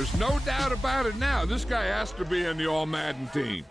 There's no doubt about it now. This guy has to be in the All-Madden team.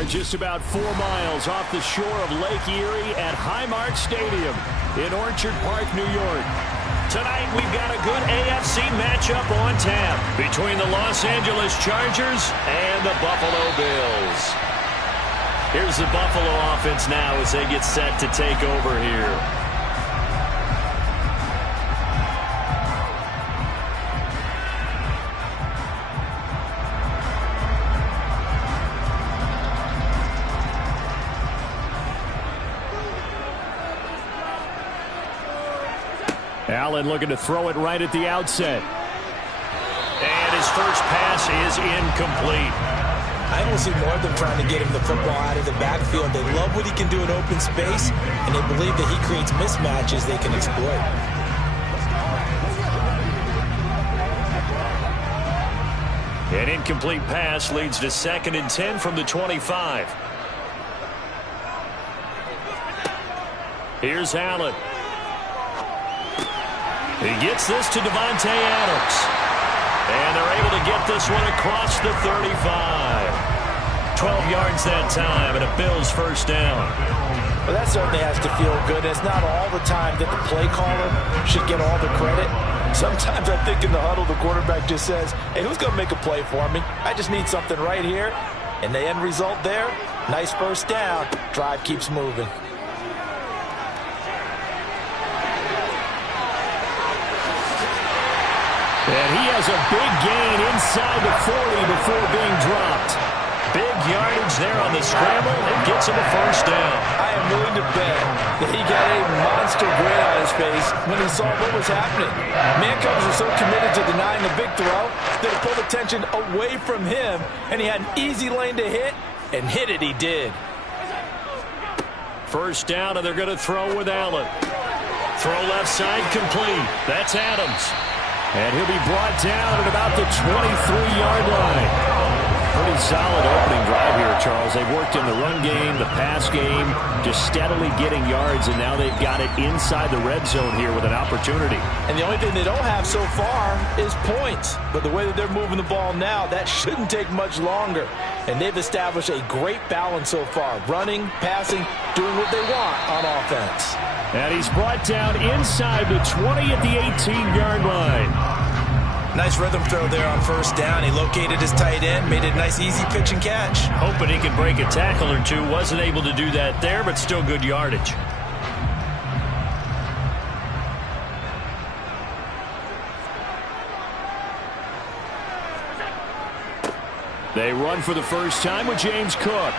are just about 4 miles off the shore of Lake Erie at Highmark Stadium in Orchard Park, New York. Tonight, we've got a good AFC matchup on tap between the Los Angeles Chargers and the Buffalo Bills. Here's the Buffalo offense now as they get set to take over here. Allen looking to throw it right at the outset. And his first pass is incomplete. I don't see more of them trying to get him the football out of the backfield. They love what he can do in open space, and they believe that he creates mismatches they can exploit. An incomplete pass leads to 2nd and 10 from the 25. Here's Allen. He gets this to Davante Adams. And they're able to get this one across the 35. 12 yards that time, and a Bills first down. Well, that certainly has to feel good. It's not all the time that the play caller should get all the credit. Sometimes I think in the huddle, the quarterback just says, hey, who's going to make a play for me? I just need something right here. And the end result there, nice first down. Drive keeps moving. And he has a big gain inside the 40 before being dropped. Big yardage there on the scramble and gets him a first down. I am willing to bet that he got a monster grin on his face when he saw what was happening. Man-coverage was so committed to denying the big throw that it pulled attention away from him, and he had an easy lane to hit, and hit it he did. First down, and they're going to throw with Allen. Throw left side complete. That's Adams. And he'll be brought down at about the 23-yard line. Pretty solid opening drive here, Charles. They've worked in the run game, the pass game, just steadily getting yards, and now they've got it inside the red zone here with an opportunity. And the only thing they don't have so far is points. But the way that they're moving the ball now, that shouldn't take much longer. And they've established a great balance so far. Running, passing, doing what they want on offense. And he's brought down inside the 20 at the 18-yard line. Nice rhythm throw there on first down. He located his tight end, made it a nice easy pitch and catch. Hoping he could break a tackle or two. Wasn't able to do that there, but still good yardage. They run for the first time with James Cook.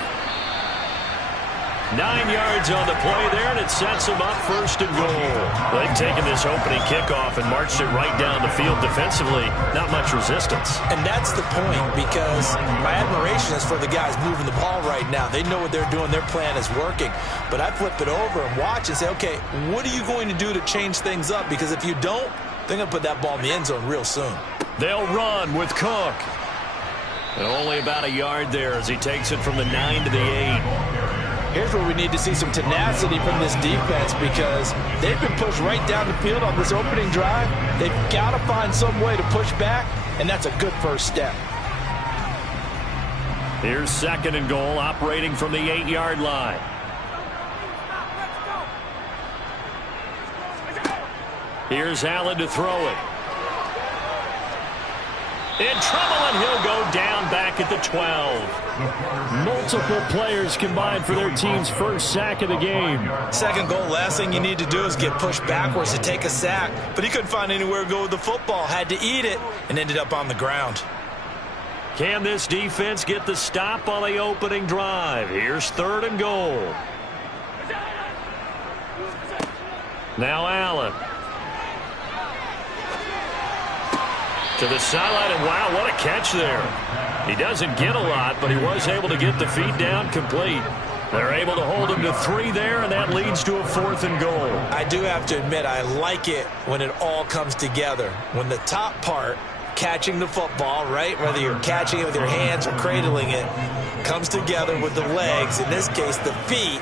9 yards on the play there, and it sets them up first and goal. They've taken this opening kickoff and marched it right down the field defensively. Not much resistance. And that's the point, because my admiration is for the guys moving the ball right now. They know what they're doing. Their plan is working. But I flip it over and watch and say, okay, what are you going to do to change things up? Because if you don't, they're going to put that ball in the end zone real soon. They'll run with Cook. And only about a yard there as he takes it from the 9 to the 8. Here's where we need to see some tenacity from this defense, because they've been pushed right down the field on this opening drive. They've got to find some way to push back, and that's a good first step. Here's 2nd and goal, operating from the 8-yard line. Here's Allen to throw it. In trouble, and he'll go down back at the 12. Multiple players combined for their team's first sack of the game. 2nd goal, last thing you need to do is get pushed backwards to take a sack. But he couldn't find anywhere to go with the football, had to eat it, and ended up on the ground. Can this defense get the stop on the opening drive? Here's 3rd and goal. Now Allen. To the sideline, and wow, what a catch there. He doesn't get a lot, but he was able to get the feet down complete. They're able to hold him to 3 there, and that leads to a 4th and goal. I do have to admit, I like it when it all comes together. When the top part, catching the football, right, whether you're catching it with your hands or cradling it, comes together with the legs, in this case the feet,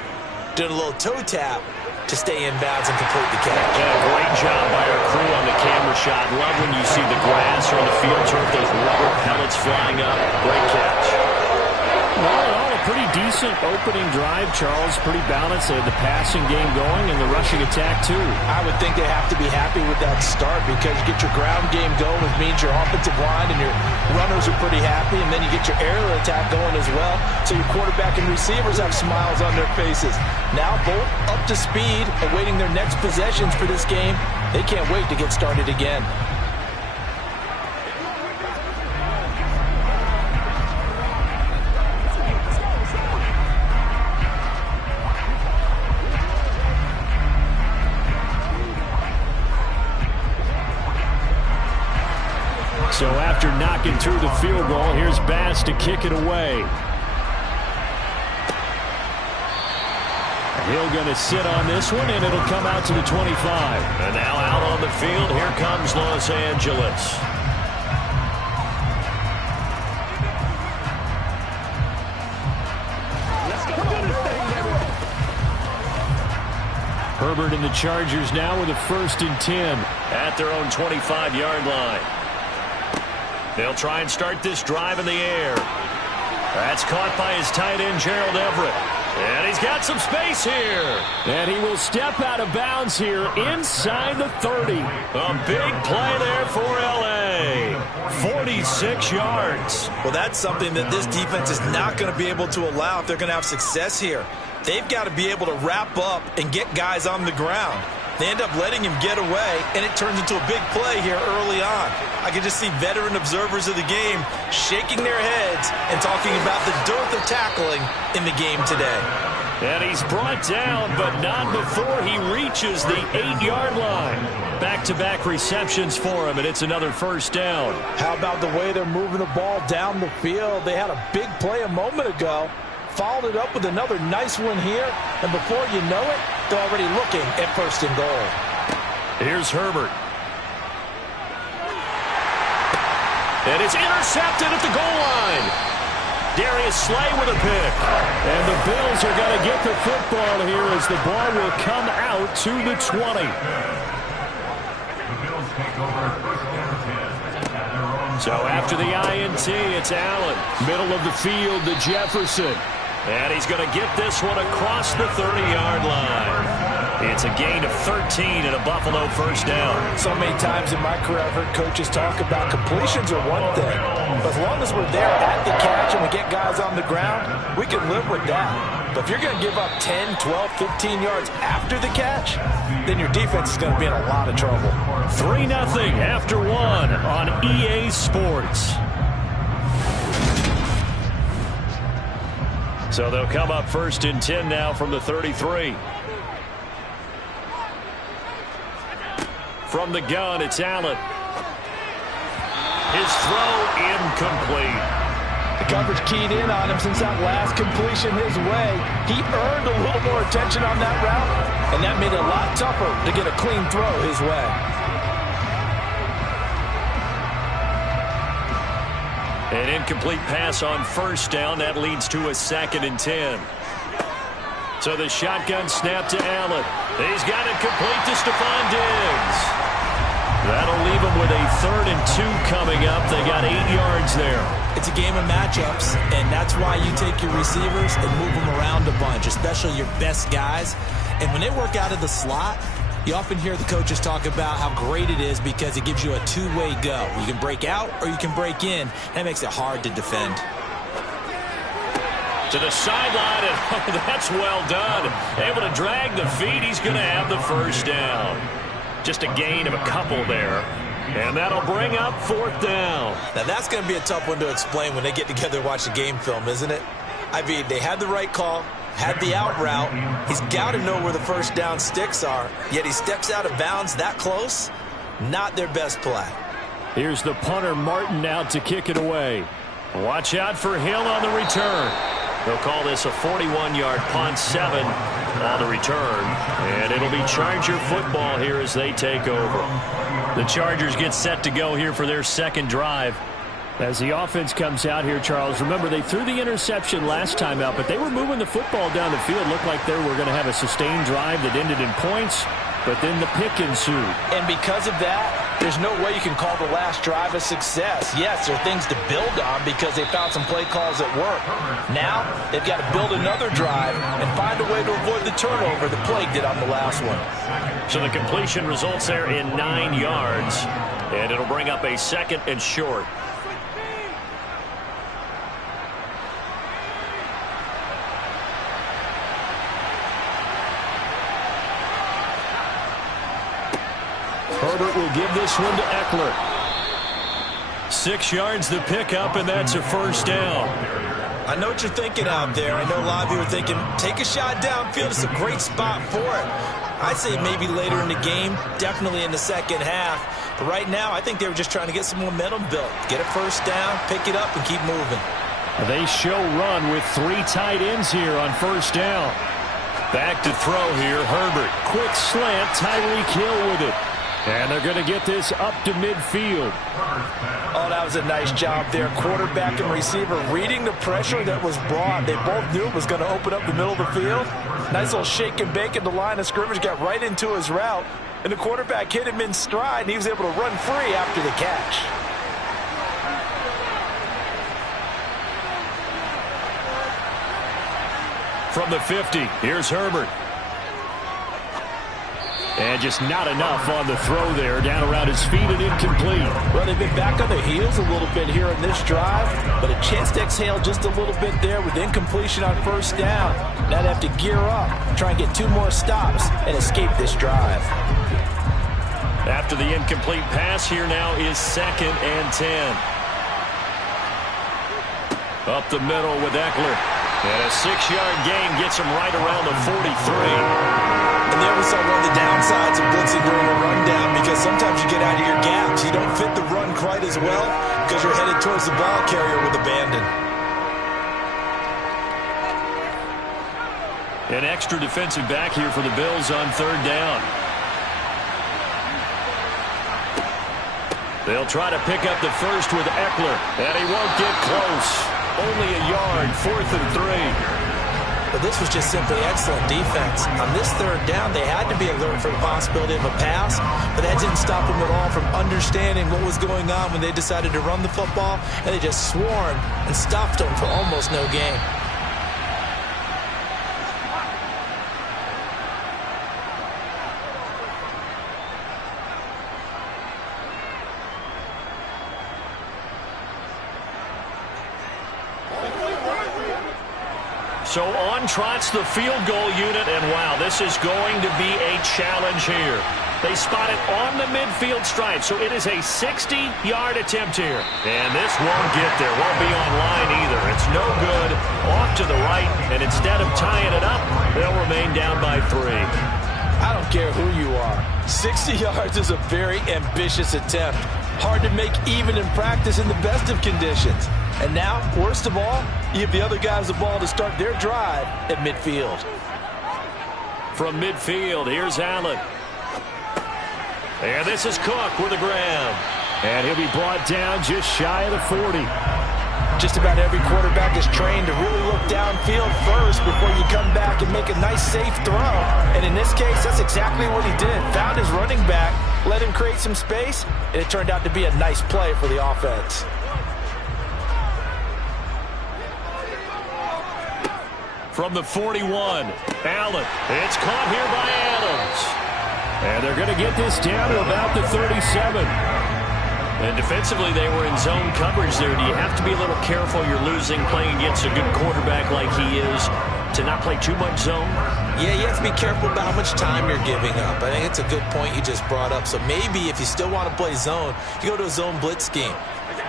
doing a little toe tap to stay in bounds and complete the catch. Yeah, great job by our crew on the camera shot. Love when you see the grass or the field turf, those rubber pellets flying up. Great catch. Well, it all pretty decent opening drive, Charles. Pretty balanced. They had the passing game going and the rushing attack, too. I would think they have to be happy with that start because you get your ground game going, which means your offensive line and your runners are pretty happy, and then you get your aerial attack going as well. So your quarterback and receivers have smiles on their faces. Now both up to speed, awaiting their next possessions for this game. They can't wait to get started again. So after knocking through the field goal, here's Bass to kick it away. Hill going to sit on this one, and it'll come out to the 25. And now out on the field, here comes Los Angeles. Herbert and the Chargers now with a 1st and 10 at their own 25-yard line. They'll try and start this drive in the air. That's caught by his tight end, Gerald Everett. And he's got some space here. And he will step out of bounds here inside the 30. A big play there for L.A. 46 yards. Well, that's something that this defense is not going to be able to allow if they're going to have success here. They've got to be able to wrap up and get guys on the ground. They end up letting him get away, and it turns into a big play here early on. I can just see veteran observers of the game shaking their heads and talking about the dearth of tackling in the game today. And he's brought down, but not before he reaches the 8-yard line. Back-to-back receptions for him, and it's another 1st down. How about the way they're moving the ball down the field? They had a big play a moment ago. Followed it up with another nice one here, and before you know it, they're already looking at 1st and goal. Here's Herbert. And it's intercepted at the goal line. Darius Slay with a pick. And the Bills are going to get the football here as the ball will come out to the 20. So after the INT, it's Allen. Middle of the field to Jefferson. And he's going to get this one across the 30-yard line. It's a gain of 13 and a Buffalo 1st down. So many times in my career I've heard coaches talk about completions are one thing. But as long as we're there at the catch and we get guys on the ground, we can live with that. But if you're going to give up 10, 12, 15 yards after the catch, then your defense is going to be in a lot of trouble. 3-0 after 1 on EA Sports. So they'll come up 1st and 10 now from the 33. From the gun, it's Allen. His throw incomplete. The coverage keyed in on him since that last completion his way. He earned a little more attention on that route, and that made it a lot tougher to get a clean throw his way. An incomplete pass on 1st down. That leads to a 2nd and 10. So the shotgun snap to Allen. He's got it complete to Stephon Diggs. That'll leave him with a 3rd and 2 coming up. They got 8 yards there. It's a game of matchups, and that's why you take your receivers and move them around a bunch, especially your best guys. And when they work out of the slot, you often hear the coaches talk about how great it is because it gives you a two-way go. You can break out or you can break in. That makes it hard to defend. To the sideline, and oh, that's well done. Able to drag the feet. He's going to have the 1st down. Just a gain of a couple there. And that'll bring up 4th down. Now that's going to be a tough one to explain when they get together and watch the game film, isn't it? I mean, they had the right call, had the out route. He's got to know where the 1st down sticks are, yet he steps out of bounds that close. Not their best play. Here's the punter, Martin, out to kick it away. Watch out for Hill on the return. They'll call this a 41-yard punt, 7 on the return. And it'll be Charger football here as they take over. The Chargers get set to go here for their 2nd drive. As the offense comes out here, Charles, remember they threw the interception last time out, but they were moving the football down the field. Looked like they were going to have a sustained drive that ended in points, but then the pick ensued. And because of that, There's no way you can call the last drive a success. Yes, there are things to build on because they found some play calls that work. Now, they've got to build another drive and find a way to avoid the turnover the Plague did on the last one. So the completion results there in 9 yards, and it'll bring up a 2nd and short. Herbert will give this one to Eckler. 6 yards the pickup, and that's a first down. I know what you're thinking out there. I know a lot of you are thinking, take a shot downfield. It's a great spot for it. I'd say maybe later in the game, definitely in the second half. But right now, I think they were just trying to get some momentum built. Get a first down, pick it up, and keep moving. They show run with 3 tight ends here on first down. Back to throw here, Herbert. Quick slant, Tyreek Hill with it. And they're going to get this up to midfield. Oh, that was a nice job there. Quarterback and receiver reading the pressure that was brought. They both knew it was going to open up the middle of the field. Nice little shake and bake at the line of scrimmage. Got right into his route. And the quarterback hit him in stride, and he was able to run free after the catch. From the 50, here's Herbert. And just not enough on the throw there. Down around his feet and incomplete. Well, they've been back on their heels a little bit here in this drive, but a chance to exhale just a little bit there with incompletion on first down. Now they have to gear up, try and get 2 more stops, and escape this drive. After the incomplete pass, here now is 2nd and 10. Up the middle with Eckler. And a 6-yard gain gets him right around the 43. And there we saw one of the downsides of blitzing during a rundown, because sometimes you get out of your gaps. You don't fit the run quite as well because you're headed towards the ball carrier with abandon. An extra defensive back here for the Bills on 3rd down. They'll try to pick up the first with Eckler, and he won't get close. Only a yard, 4th and 3. But this was just simply excellent defense. On this 3rd down, they had to be alert for the possibility of a pass, but that didn't stop them at all from understanding what was going on when they decided to run the football, and they just swarmed and stopped them for almost no gain. So on trots the field goal unit, and wow, this is going to be a challenge here. They spot it on the midfield stripe, so it is a 60-yard attempt here. And this won't get there, won't be on line either. It's no good, off to the right, and instead of tying it up, they'll remain down by 3. I don't care who you are. 60 yards is a very ambitious attempt. Hard to make even in practice in the best of conditions. And now, worst of all, you give the other guys the ball to start their drive at midfield. From midfield, here's Allen. And this is Cook with a grab. And he'll be brought down just shy of the 40. Just about every quarterback is trained to really look downfield first before you come back and make a nice, safe throw. And in this case, that's exactly what he did. Found his running back, let him create some space, and it turned out to be a nice play for the offense. From the 41, Allen. It's caught here by Adams. And they're going to get this down to about the 37. And defensively, they were in zone coverage there. Do you have to be a little careful? You're losing, playing against a good quarterback like he is, to not play too much zone? Yeah, you have to be careful about how much time you're giving up. I think it's a good point you just brought up. So maybe if you still want to play zone, you go to a zone blitz scheme.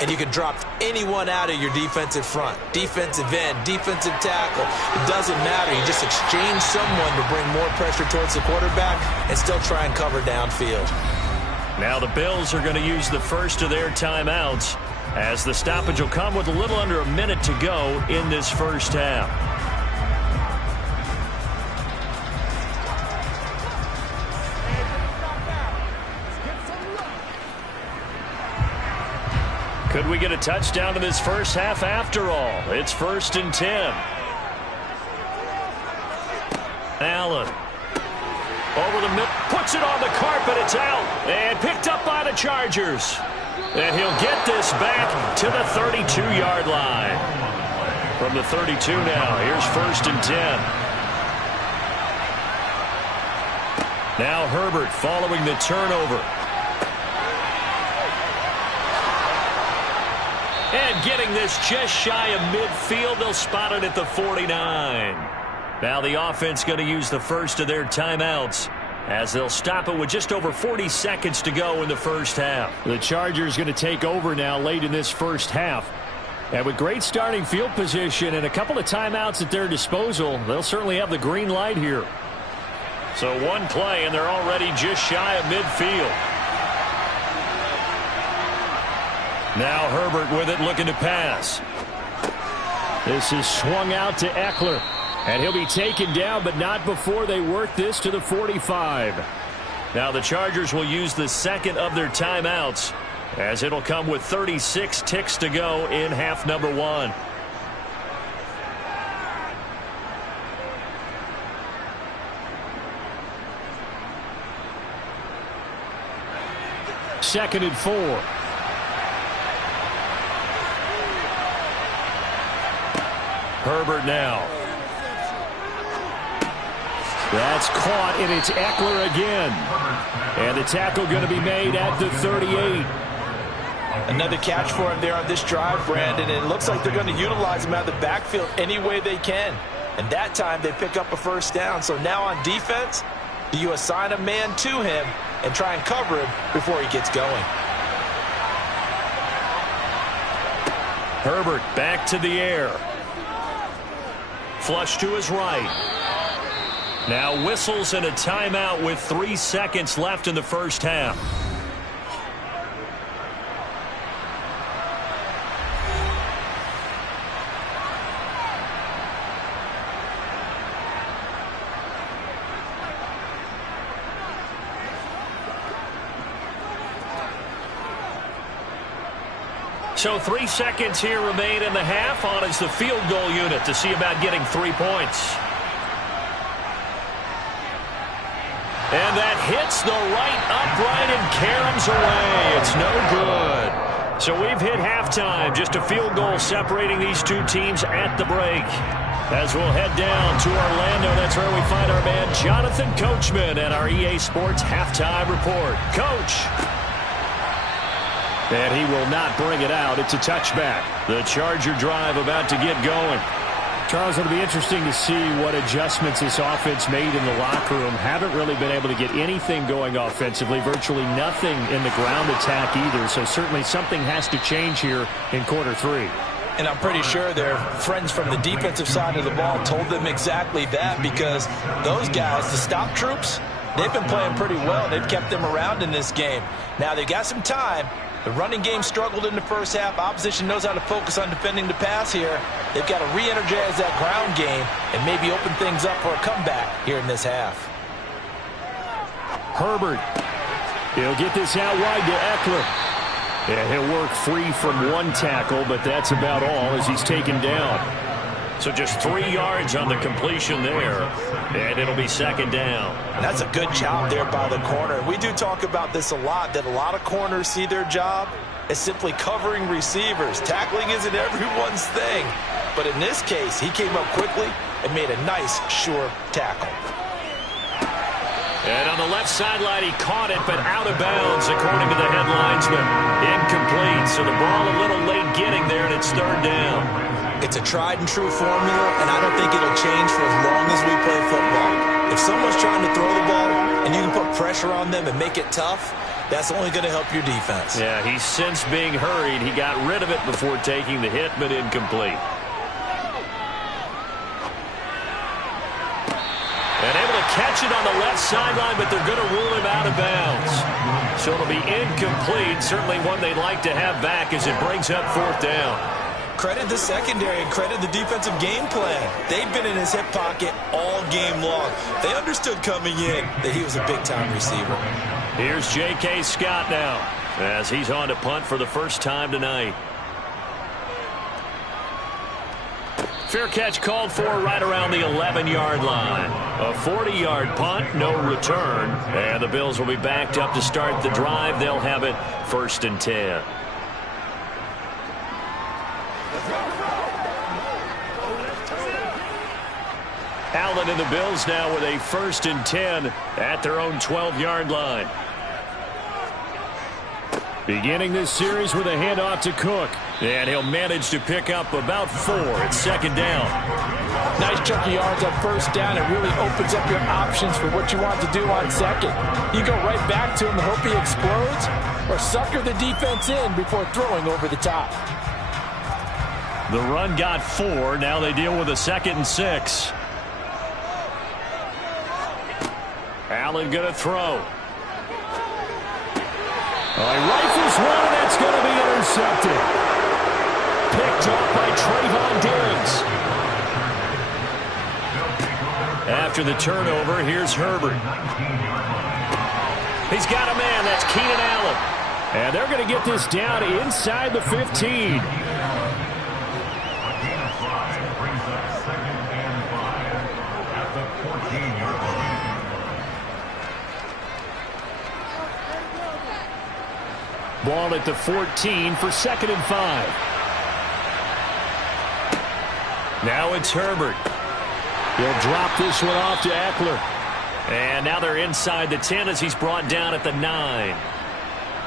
And you can drop anyone out of your defensive front. Defensive end, defensive tackle. It doesn't matter. You just exchange someone to bring more pressure towards the quarterback and still try and cover downfield. Now the Bills are going to use the first of their timeouts, as the stoppage will come with a little under a minute to go in this first half. Could we get a touchdown in this first half after all? It's 1st and 10. Allen. Over the middle, puts it on the carpet, it's out, and picked up by the Chargers. And he'll get this back to the 32-yard line. From the 32 now, here's 1st and 10. Now Herbert following the turnover. And getting this just shy of midfield, they'll spot it at the 49. Now the offense going to use the first of their timeouts as they'll stop it with just over 40 seconds to go in the first half. The Chargers going to take over now late in this first half. And with great starting field position and a couple of timeouts at their disposal, they'll certainly have the green light here. So one play, and they're already just shy of midfield. Now Herbert with it, looking to pass. This is swung out to Eckler. And he'll be taken down, but not before they work this to the 45. Now the Chargers will use the second of their timeouts, as it'll come with 36 ticks to go in half number 1. Second and 4. Herbert now. That's caught, and it's Eckler again. And the tackle going to be made at the 38. Another catch for him there on this drive, Brandon. And it looks like they're going to utilize him out of the backfield any way they can. And that time they pick up a first down. So now on defense, you assign a man to him and try and cover him before he gets going. Herbert back to the air. Flush to his right. Now whistles and a timeout with 3 seconds left in the first half. So 3 seconds here remain in the half. On is the field goal unit to see about getting 3 points. And that hits the right upright and caroms away. It's no good. So we've hit halftime. Just a field goal separating these two teams at the break. As we'll head down to Orlando, that's where we find our man Jonathan Coachman at our EA Sports Halftime Report. Coach. And he will not bring it out. It's a touchback. The Charger drive about to get going. Charles, it'll be interesting to see what adjustments this offense made in the locker room. Haven't really been able to get anything going offensively. Virtually nothing in the ground attack either. So certainly something has to change here in quarter 3. And I'm pretty sure their friends from the defensive side of the ball told them exactly that, because those guys, the stop troops, they've been playing pretty well. They've kept them around in this game. Now they've got some time. The running game struggled in the first half. Opposition knows how to focus on defending the pass here. They've got to re-energize that ground game and maybe open things up for a comeback here in this half. Herbert. He'll get this out wide to Eckler. And he'll work free from one tackle, but that's about all as he's taken down. So just 3 yards on the completion there, and it'll be second down. And that's a good job there by the corner. We do talk about this a lot, that a lot of corners see their job as simply covering receivers. Tackling isn't everyone's thing. But in this case, he came up quickly and made a nice, sure tackle. And on the left sideline, he caught it, but out of bounds, according to the head linesman. Incomplete, so the ball a little late getting there, and it's third down. It's a tried-and-true formula, and I don't think it'll change for as long as we play football. If someone's trying to throw the ball and you can put pressure on them and make it tough, that's only going to help your defense. Yeah, he's since being hurried. He got rid of it before taking the hit, but incomplete. And able to catch it on the left sideline, but they're going to rule him out of bounds. So it'll be incomplete, certainly one they'd like to have back as it brings up fourth down. Credit the secondary and credit the defensive game plan. They've been in his hip pocket all game long. They understood coming in that he was a big-time receiver. Here's J.K. Scott now as he's on to punt for the first time tonight. Fair catch called for right around the 11-yard line. A 40-yard punt, no return. And the Bills will be backed up to start the drive. They'll have it 1st and 10. Allen and the Bills now with a 1st and 10 at their own 12-yard line. Beginning this series with a handoff to Cook. And he'll manage to pick up about 4 at 2nd down. Nice chunk of yards on 1st down. It really opens up your options for what you want to do on 2nd. You go right back to him and hope he explodes, or sucker the defense in before throwing over the top. The run got 4. Now they deal with a 2nd and 6. Allen going to throw. He rifles one, and that's going to be intercepted. Picked off by Trayvon Diggs. After the turnover, here's Herbert. He's got a man. That's Keenan Allen. And they're going to get this down inside the 15. Ball at the 14 for 2nd and 5. Now it's Herbert. He'll drop this one off to Eckler. And now they're inside the 10 as he's brought down at the 9.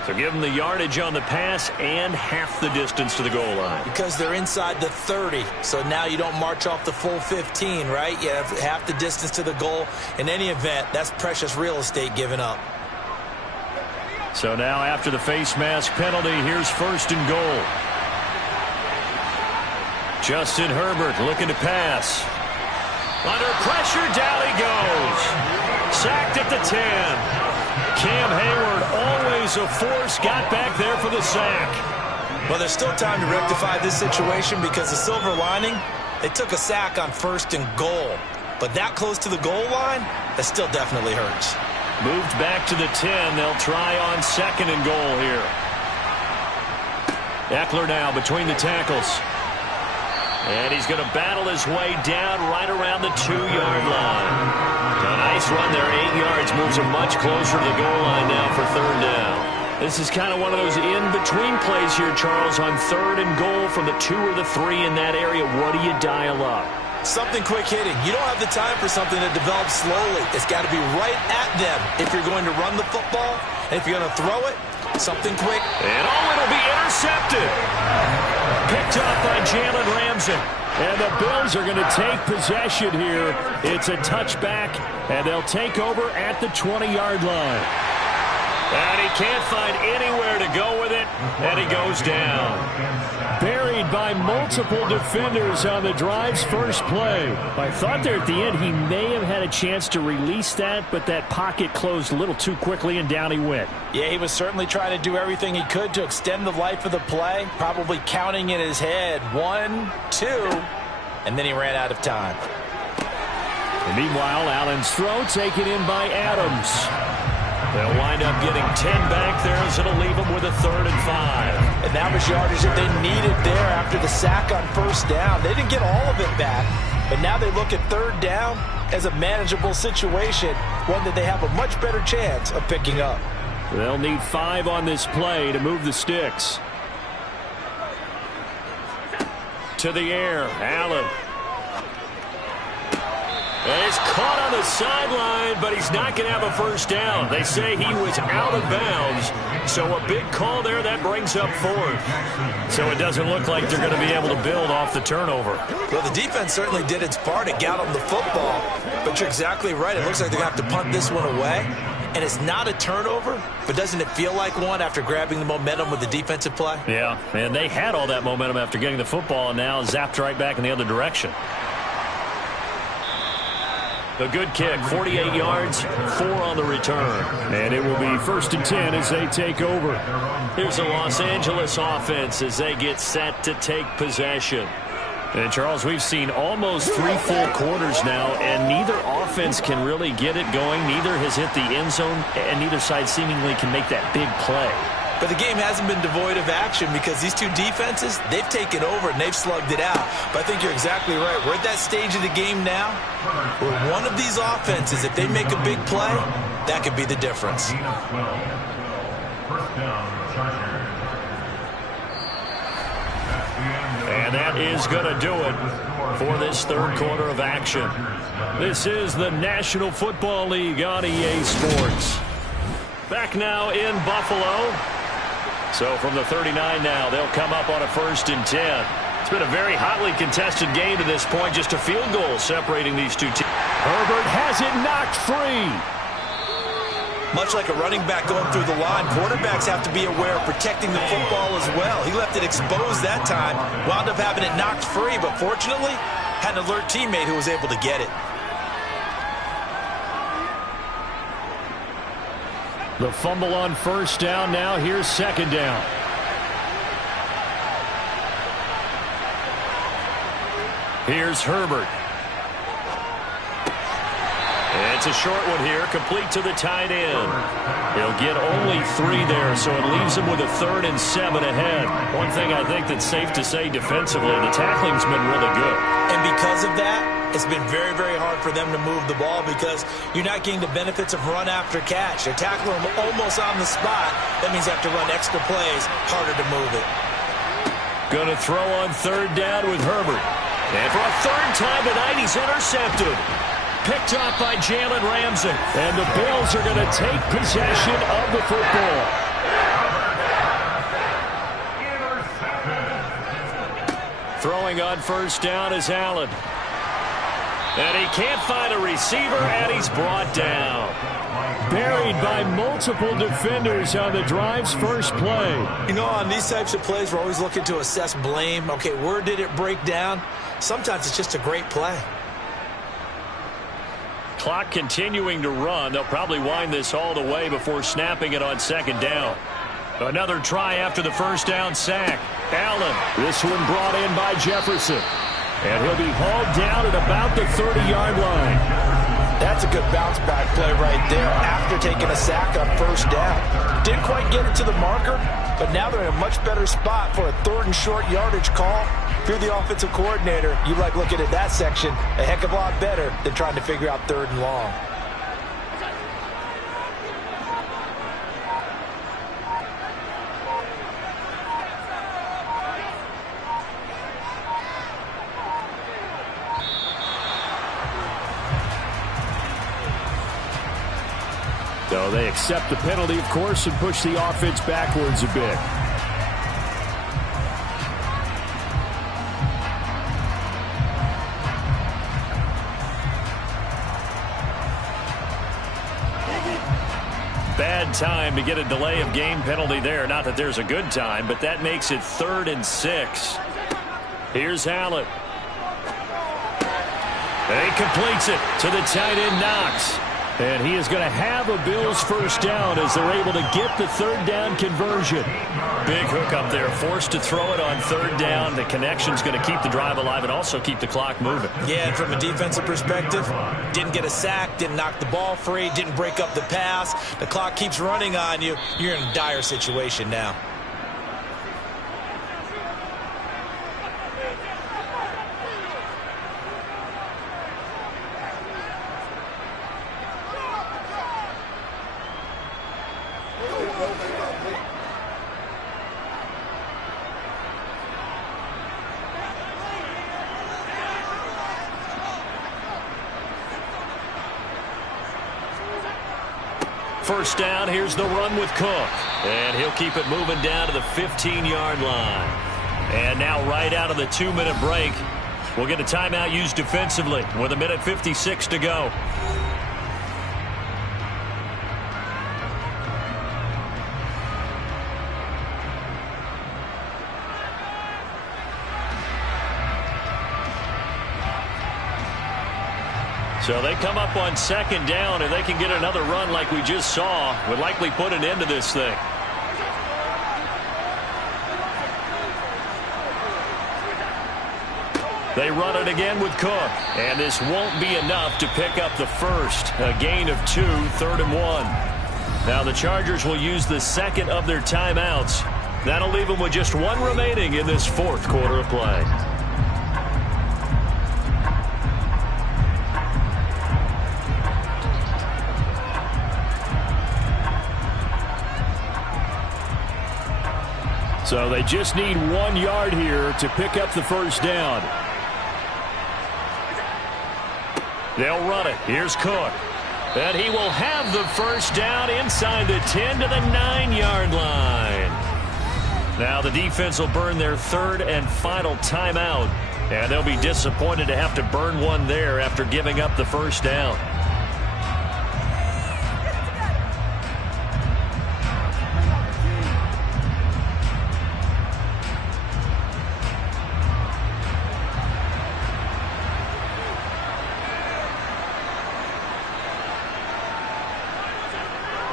So give him the yardage on the pass and half the distance to the goal line. Because they're inside the 30, so now you don't march off the full 15, right? You have half the distance to the goal. In any event, that's precious real estate given up. So now after the face mask penalty, here's 1st and goal. Justin Herbert looking to pass. Under pressure, down he goes. Sacked at the 10. Cam Hayward, always a force, got back there for the sack. Well, there's still time to rectify this situation because the silver lining, they took a sack on 1st and goal. But that close to the goal line, that still definitely hurts. Moved back to the 10. They'll try on 2nd and goal here. Eckler now between the tackles. And he's going to battle his way down right around the 2-yard line. A nice run there, 8 yards. Moves him much closer to the goal line now for 3rd down. This is kind of one of those in-between plays here, Charles, on 3rd and goal from the 2 or the 3 in that area. What do you dial up? Something quick hitting. You don't have the time for something that develops slowly. It's got to be right at them if you're going to run the football. And if you're going to throw it, something quick. And it'll be intercepted. Picked up by Jalen Ramsey. And the Bills are going to take possession here. It's a touchback, and they'll take over at the 20-yard line. And he can't find anywhere to go with it, and he goes down. Buried by multiple defenders on the drive's first play. I thought there at the end he may have had a chance to release that, but that pocket closed a little too quickly, and down he went. Yeah, he was certainly trying to do everything he could to extend the life of the play, probably counting in his head 1, 2, and then he ran out of time. And meanwhile, Allen's throw taken in by Adams. They'll wind up getting 10 back there, as it'll leave them with a 3rd and 5. And that was yardage that they needed there after the sack on 1st down. They didn't get all of it back, but now they look at 3rd down as a manageable situation, one that they have a much better chance of picking up. They'll need 5 on this play to move the sticks. To the air, Allen. And he's caught on the sideline, but he's not going to have a 1st down. They say he was out of bounds, so a big call there that brings up 4th. So it doesn't look like they're going to be able to build off the turnover. Well, the defense certainly did its part to get on the football, but you're exactly right. It looks like they're going to have to punt this one away, and it's not a turnover, but doesn't it feel like one after grabbing the momentum with the defensive play? Yeah, and they had all that momentum after getting the football, and now zapped right back in the other direction. A good kick, 48 yards, 4 on the return. And it will be 1st and 10 as they take over. Here's the Los Angeles offense as they get set to take possession. And, Charles, we've seen almost 3 full quarters now, and neither offense can really get it going. Neither has hit the end zone, and neither side seemingly can make that big play. But the game hasn't been devoid of action because these two defenses, they've taken over and they've slugged it out. But I think you're exactly right. We're at that stage of the game now where one of these offenses, if they make a big play, that could be the difference. And that is going to do it for this third quarter of action. This is the National Football League on EA Sports. Back now in Buffalo. So from the 39 now, they'll come up on a 1st and 10. It's been a very hotly contested game to this point. Just a field goal separating these two teams. Herbert has it knocked free. Much like a running back going through the line, quarterbacks have to be aware of protecting the football as well. He left it exposed that time, wound up having it knocked free, but fortunately, had an alert teammate who was able to get it. The fumble on 1st down now. Here's 2nd down. Here's Herbert. It's a short one here, complete to the tight end. He'll get only 3 there, so it leaves him with a 3rd and 7 ahead. One thing I think that's safe to say defensively, the tackling's been really good. And because of that, it's been very, very hard for them to move the ball because you're not getting the benefits of run after catch. They're tackling them almost on the spot. That means they have to run extra plays, harder to move it. Going to throw on 3rd down with Herbert. And for a 3rd time tonight, he's intercepted. Picked off by Jalen Ramsey. And the Bills are going to take possession of the football. Throwing on 1st down is Allen. And he can't find a receiver, and he's brought down. Buried by multiple defenders on the drive's first play. You know, on these types of plays, we're always looking to assess blame. Okay, where did it break down? Sometimes it's just a great play. Clock continuing to run. They'll probably wind this all the way before snapping it on 2nd down. Another try after the 1st down sack. Allen. This one brought in by Jefferson. And he'll be hauled down at about the 30-yard line. That's a good bounce-back play right there after taking a sack on 1st down. Didn't quite get it to the marker, but now they're in a much better spot for a 3rd and short yardage call. If you're the offensive coordinator, you like looking at that section a heck of a lot better than trying to figure out 3rd and long. So they accept the penalty, of course, and push the offense backwards a bit. Bad time to get a delay of game penalty there. Not that there's a good time, but that makes it 3rd and 6. Here's Allen. And he completes it to the tight end Knox. And he is going to have a Bills 1st down as they're able to get the 3rd down conversion. Big hook up there, forced to throw it on 3rd down. The connection's going to keep the drive alive and also keep the clock moving. Yeah, and from a defensive perspective, didn't get a sack, didn't knock the ball free, didn't break up the pass. The clock keeps running on you. You're in a dire situation now. First down, here's the run with Cook. And he'll keep it moving down to the 15-yard line. And now right out of the 2-minute break, we'll get a timeout used defensively with 1:56 to go. So they come up on 2nd down, and they can get another run like we just saw. Would likely put an end to this thing. They run it again with Cook. And this won't be enough to pick up the first. A gain of 2, 3rd and 1. Now the Chargers will use the second of their timeouts. That'll leave them with just one remaining in this fourth quarter of play. So they just need 1 yard here to pick up the first down. They'll run it. Here's Cook. And he will have the first down inside the 10 to the 9-yard line. Now the defense will burn their third and final timeout. And they'll be disappointed to have to burn one there after giving up the first down.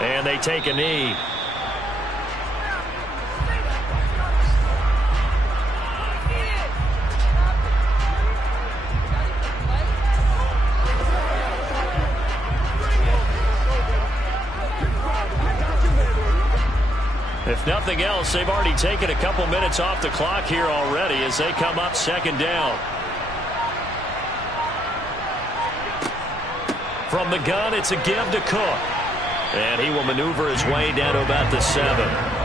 And they take a knee. If nothing else, they've already taken a couple minutes off the clock here already as they come up second down. From the gun, it's a give to Cook. And he will maneuver his way down to about the 7.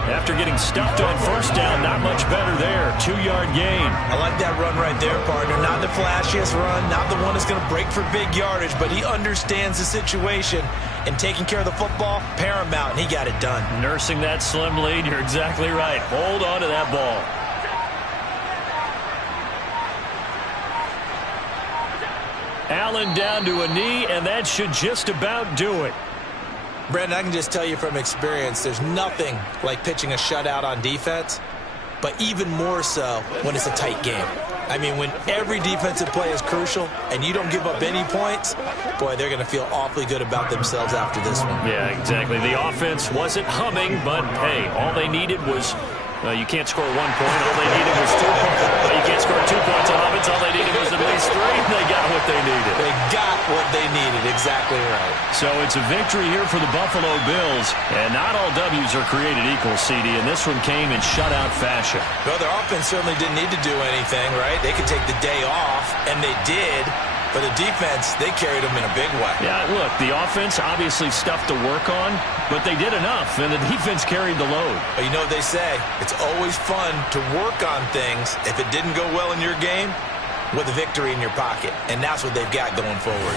After getting stuffed on first down, not much better there. 2-yard gain. I like that run right there, partner. Not the flashiest run, not the one that's going to break for big yardage, but he understands the situation, and taking care of the football, paramount, and he got it done. Nursing that slim lead, you're exactly right. Hold on to that ball. Allen down to a knee, and that should just about do it. Brandon, I can just tell you from experience, there's nothing like pitching a shutout on defense, but even more so when it's a tight game. I mean, when every defensive play is crucial and you don't give up any points, boy, they're going to feel awfully good about themselves after this one. Yeah, exactly. The offense wasn't humming, but, hey, all they needed was you can't score 1 point. All they needed was 2 points. You can't score 2 points on offense. All they needed was at least 3. They got what they needed. They got what they needed. Exactly right. So it's a victory here for the Buffalo Bills. And not all W's are created equal, CD, and this one came in shutout fashion. Well, their offense certainly didn't need to do anything, right? They could take the day off, and they did. But the defense, they carried them in a big way. Yeah, look, the offense obviously stuff to work on, but they did enough, and the defense carried the load. But you know what they say, it's always fun to work on things if it didn't go well in your game with a victory in your pocket. And that's what they've got going forward.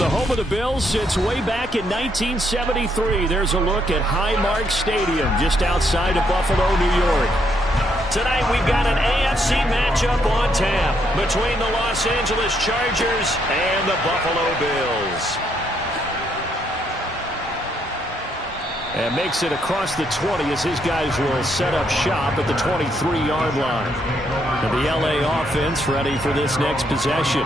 the home of the Bills since way back in 1973. There's a look at Highmark Stadium just outside of Buffalo, New York. Tonight we've got an AFC matchup on tap between the Los Angeles Chargers and the Buffalo Bills. And makes it across the 20 as his guys will set up shop at the 23-yard line. And the LA offense ready for this next possession.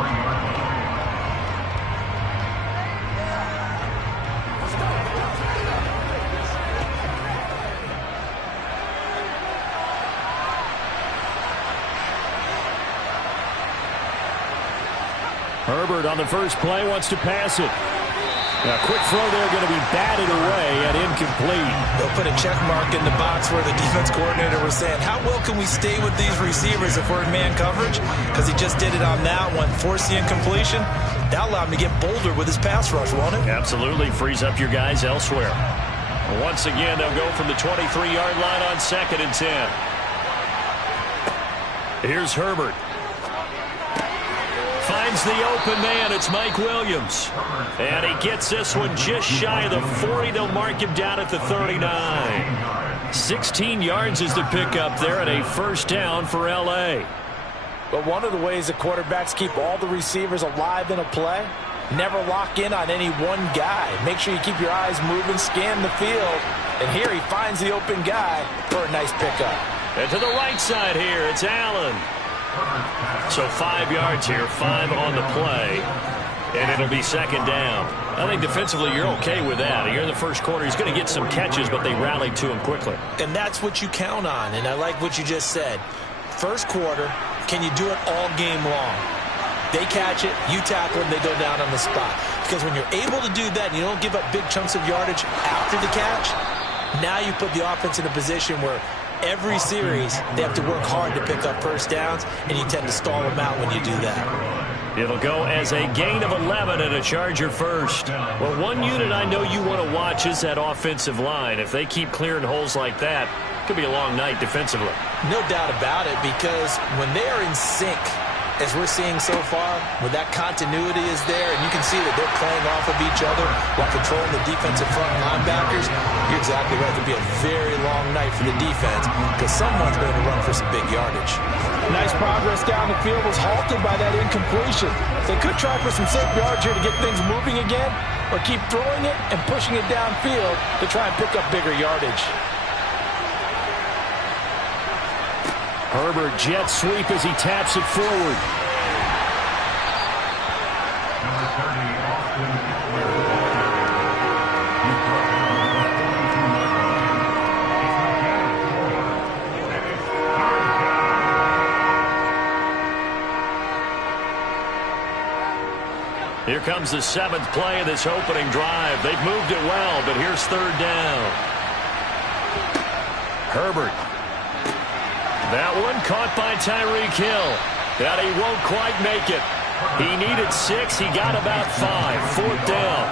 Herbert on the first play wants to pass it. A quick throw there going to be batted away and incomplete. They'll put a check mark in the box where the defense coordinator was saying, how well can we stay with these receivers if we're in man coverage? Because he just did it on that one, forced the incompletion. That allowed him to get bolder with his pass rush, won't it? Absolutely. Frees up your guys elsewhere. Once again, they'll go from the 23-yard line on 2nd and 10. Here's Herbert. Finds the open man. It's Mike Williams. And he gets this one just shy of the 40. They'll mark him down at the 39. 16 yards is the pickup there and a first down for L.A. But one of the ways the quarterbacks keep all the receivers alive in a play, never lock in on any one guy. Make sure you keep your eyes moving, scan the field. And here he finds the open guy for a nice pickup. And to the right side here, it's Allen. So 5 yards here, 5 on the play, and it'll be 2nd down. I think defensively you're okay with that. Here in the first quarter, he's going to get some catches, but they rallied to him quickly. And that's what you count on, and I like what you just said. First quarter, can you do it all game long? They catch it, you tackle them, they go down on the spot. Because when you're able to do that and you don't give up big chunks of yardage after the catch, now you put the offense in a position where every series, they have to work hard to pick up first downs, and you tend to stall them out when you do that. It'll go as a gain of 11 and a Charger first. Well, one unit I know you want to watch is that offensive line. If they keep clearing holes like that, it could be a long night defensively. No doubt about it, because when they are in sync, as we're seeing so far, when that continuity is there, and you can see that they're playing off of each other while controlling the defensive front linebackers, you're exactly right. It'll be a very long night for the defense because someone's going to run for some big yardage. Nice progress down the field was halted by that incompletion. They could try for some safe yards here to get things moving again, or keep throwing it and pushing it downfield to try and pick up bigger yardage. Herbert jet sweep as he taps it forward. Here comes the 7th play of this opening drive. They've moved it well, but here's 3rd down. Herbert. That one caught by Tyreek Hill. That he won't quite make it. He needed 6. He got about 5. 4th down.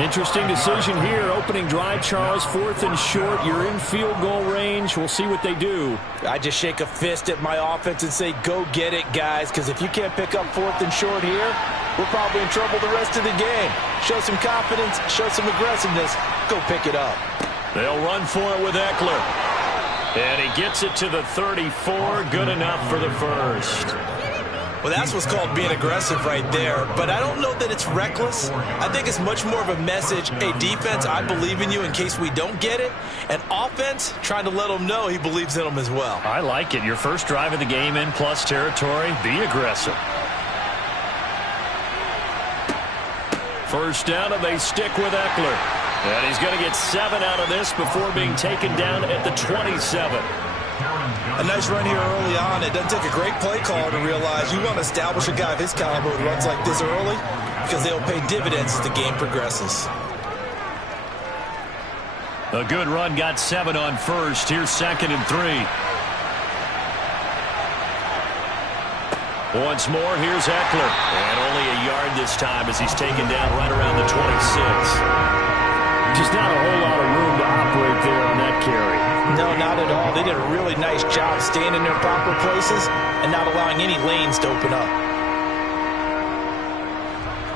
Interesting decision here. Opening drive, Charles. 4th and short. You're in field goal range. We'll see what they do. I just shake a fist at my offense and say, go get it, guys. Because if you can't pick up 4th and short here, we're probably in trouble the rest of the game. Show some confidence. Show some aggressiveness. Go pick it up. They'll run for it with Eckler. And he gets it to the 34. Good enough for the first. Well, that's what's called being aggressive right there. But I don't know that it's reckless. I think it's much more of a message. Hey, defense, I believe in you in case we don't get it. And offense, trying to let them know he believes in them as well. I like it. Your first drive of the game in plus territory. Be aggressive. First down, and they stick with Eckler. And he's going to get 7 out of this before being taken down at the 27. A nice run here early on. It doesn't take a great play caller to realize you want to establish a guy of his caliber who runs like this early because they'll pay dividends as the game progresses. A good run, got 7 on first. Here's 2nd and 3. Once more, here's Eckler. And only a yard this time as he's taken down right around the 26. Just not a whole lot of room to operate there on that carry. No, not at all. They did a really nice job staying in their proper places and not allowing any lanes to open up.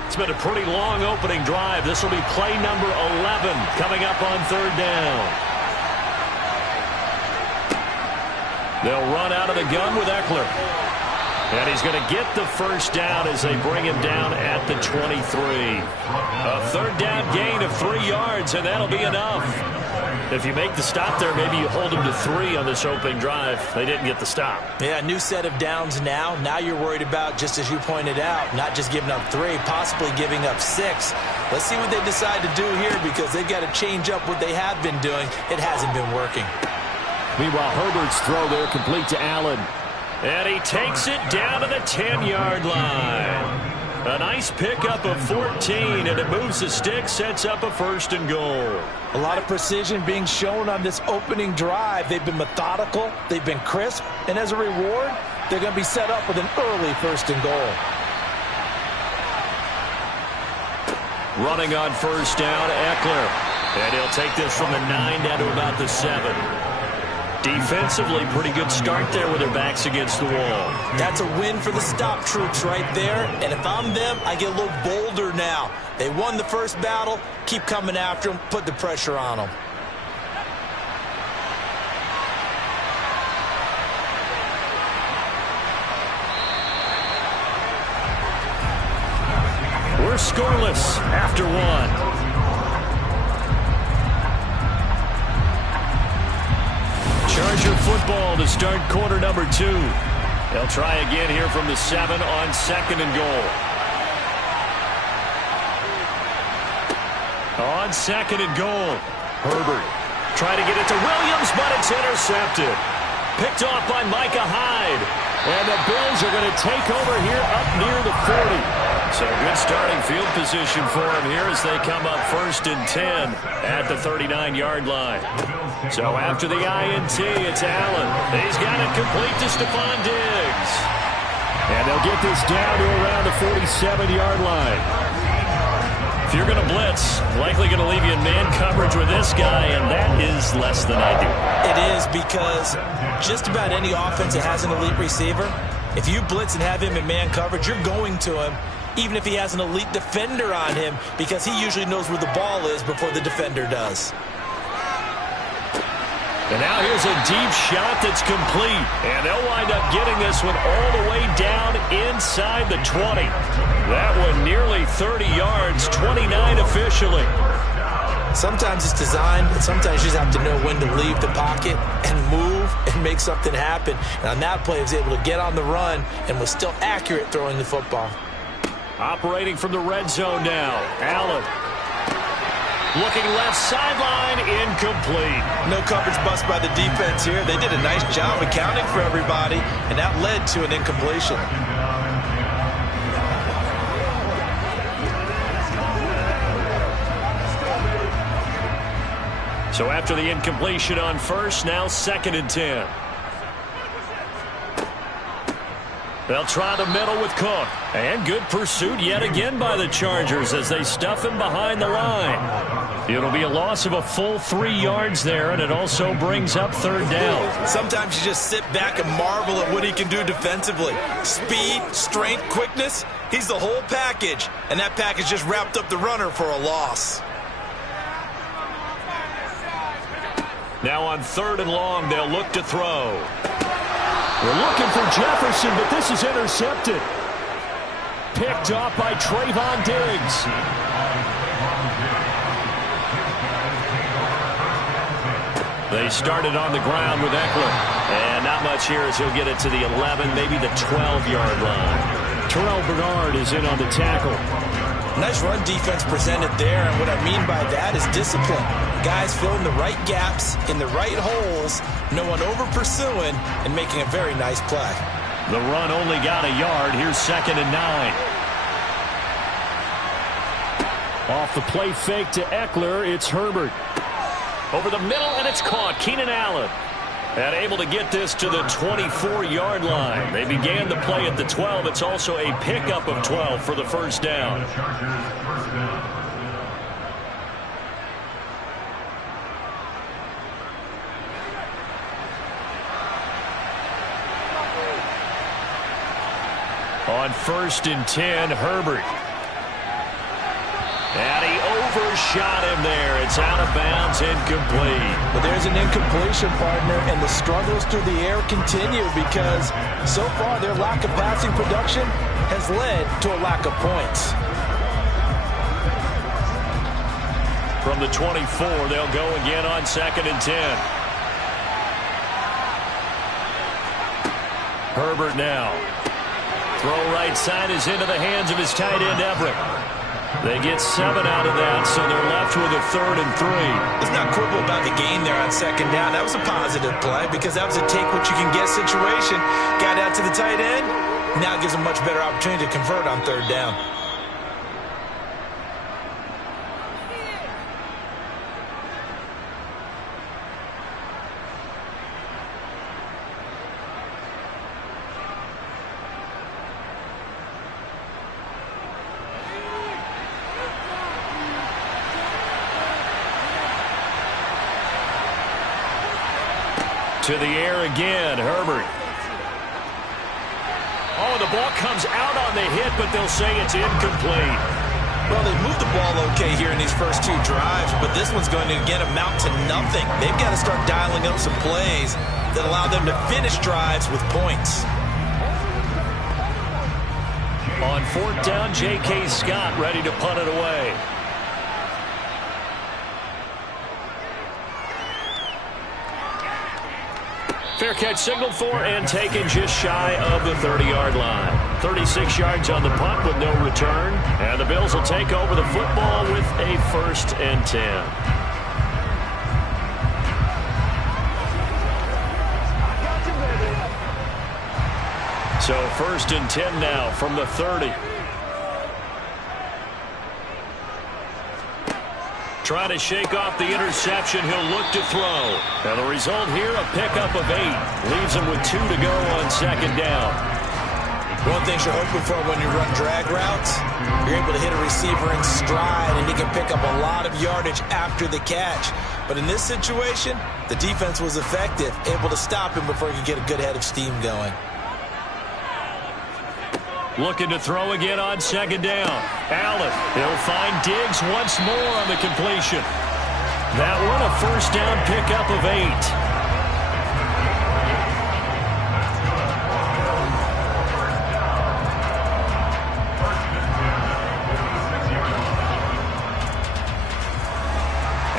It's been a pretty long opening drive. This will be play number 11 coming up on third down. They'll run out of the gun with Ekeler. And he's going to get the first down as they bring him down at the 23. A third down gain of 3 yards, and that'll be enough. If you make the stop there, maybe you hold them to 3 on this opening drive. They didn't get the stop. Yeah, new set of downs now. Now you're worried about, just as you pointed out, not just giving up 3, possibly giving up 6. Let's see what they decide to do here, because they've got to change up what they have been doing. It hasn't been working. Meanwhile, Herbert's throw there complete to Allen. And he takes it down to the 10-yard line. A nice pickup of 14, and it moves the stick, sets up a 1st and goal. A lot of precision being shown on this opening drive. They've been methodical, they've been crisp, and as a reward, they're going to be set up with an early 1st and goal. Running on 1st down, Ekeler. And he'll take this from the 9 down to about the 7. Defensively, pretty good start there with their backs against the wall. That's a win for the stop troops right there. And if I'm them, I get a little bolder now. They won the first battle. Keep coming after them. Put the pressure on them. We're scoreless after 1. Charger football to start quarter number 2. They'll try again here from the 7 on 2nd and goal. On 2nd and goal, Herbert trying to get it to Williams, but it's intercepted. Picked off by Micah Hyde. And the Bills are going to take over here up near the 40. So good starting field position for him here as they come up 1st and 10 at the 39-yard line. So after the INT, it's Allen. He's got it complete to Stephon Diggs. And they'll get this down to around the 47-yard line. If you're going to blitz, likely going to leave you in man coverage with this guy, and that is less than ideal. It is, because just about any offense that has an elite receiver, if you blitz and have him in man coverage, you're going to him, even if he has an elite defender on him, because he usually knows where the ball is before the defender does. And now here's a deep shot that's complete. And they'll wind up getting this one all the way down inside the 20. That one nearly 30 yards, 29 officially. Sometimes it's designed, and sometimes you just have to know when to leave the pocket and move and make something happen. And on that play, he was able to get on the run and was still accurate throwing the football. Operating from the red zone now, Allen. Looking left sideline, incomplete. No coverage bust by the defense here. They did a nice job accounting for everybody, and that led to an incompletion. So after the incompletion on 1st, now 2nd and 10. They'll try the middle with Cook. And good pursuit yet again by the Chargers as they stuff him behind the line. It'll be a loss of a full 3 yards there, and it also brings up 3rd down. Sometimes you just sit back and marvel at what he can do defensively. Speed, strength, quickness, he's the whole package. And that package just wrapped up the runner for a loss. Now on 3rd and long, they'll look to throw. We're looking for Jefferson, but this is intercepted. Picked off by Trayvon Diggs. They started on the ground with Ekeler. And not much here as he'll get it to the 11, maybe the 12-yard line. Terrell Bernard is in on the tackle. Nice run defense presented there, and what I mean by that is discipline. Guys filling the right gaps in the right holes, no one over-pursuing, and making a very nice play. The run only got a yard. Here's 2nd and 9. Off the play fake to Ekeler, it's Herbert. Over the middle, and it's caught. Keenan Allen. And able to get this to the 24-yard line. They began the play at the 12. It's also a pickup of 12 for the 1st down. On 1st and 10, Herbert. for a shot in there. It's out of bounds, incomplete. But there's an incompletion, partner, and the struggles through the air continue because so far their lack of passing production has led to a lack of points. From the 24, they'll go again on 2nd and 10. Herbert now. Throw right side is into the hands of his tight end, Everett. They get 7 out of that, so they're left with a 3rd and 3. Let's not quibble about the gain there on 2nd down. That was a positive play because that was a take-what-you-can-get situation. Got out to the tight end. Now gives them much better opportunity to convert on 3rd down. To the air again, Herbert. Oh, the ball comes out on the hit, but they'll say it's incomplete. Well, they've moved the ball okay here in these first 2 drives, but this one's going to again amount to nothing. They've got to start dialing up some plays that allow them to finish drives with points. On 4th down, J.K. Scott ready to punt it away. Fair catch signaled for and taken just shy of the 30-yard line. 36 yards on the punt with no return. And the Bills will take over the football with a 1st and 10. So 1st and 10 now from the 30. Trying to shake off the interception. He'll look to throw. And the result here, a pickup of 8. Leaves him with 2 to go on 2nd down. One thing you're hoping for when you run drag routes, you're able to hit a receiver in stride, and he can pick up a lot of yardage after the catch. But in this situation, the defense was effective, able to stop him before he could get a good head of steam going. Looking to throw again on 2nd down. Allen, he'll find Diggs once more on the completion. That one a 1st down pickup of 8.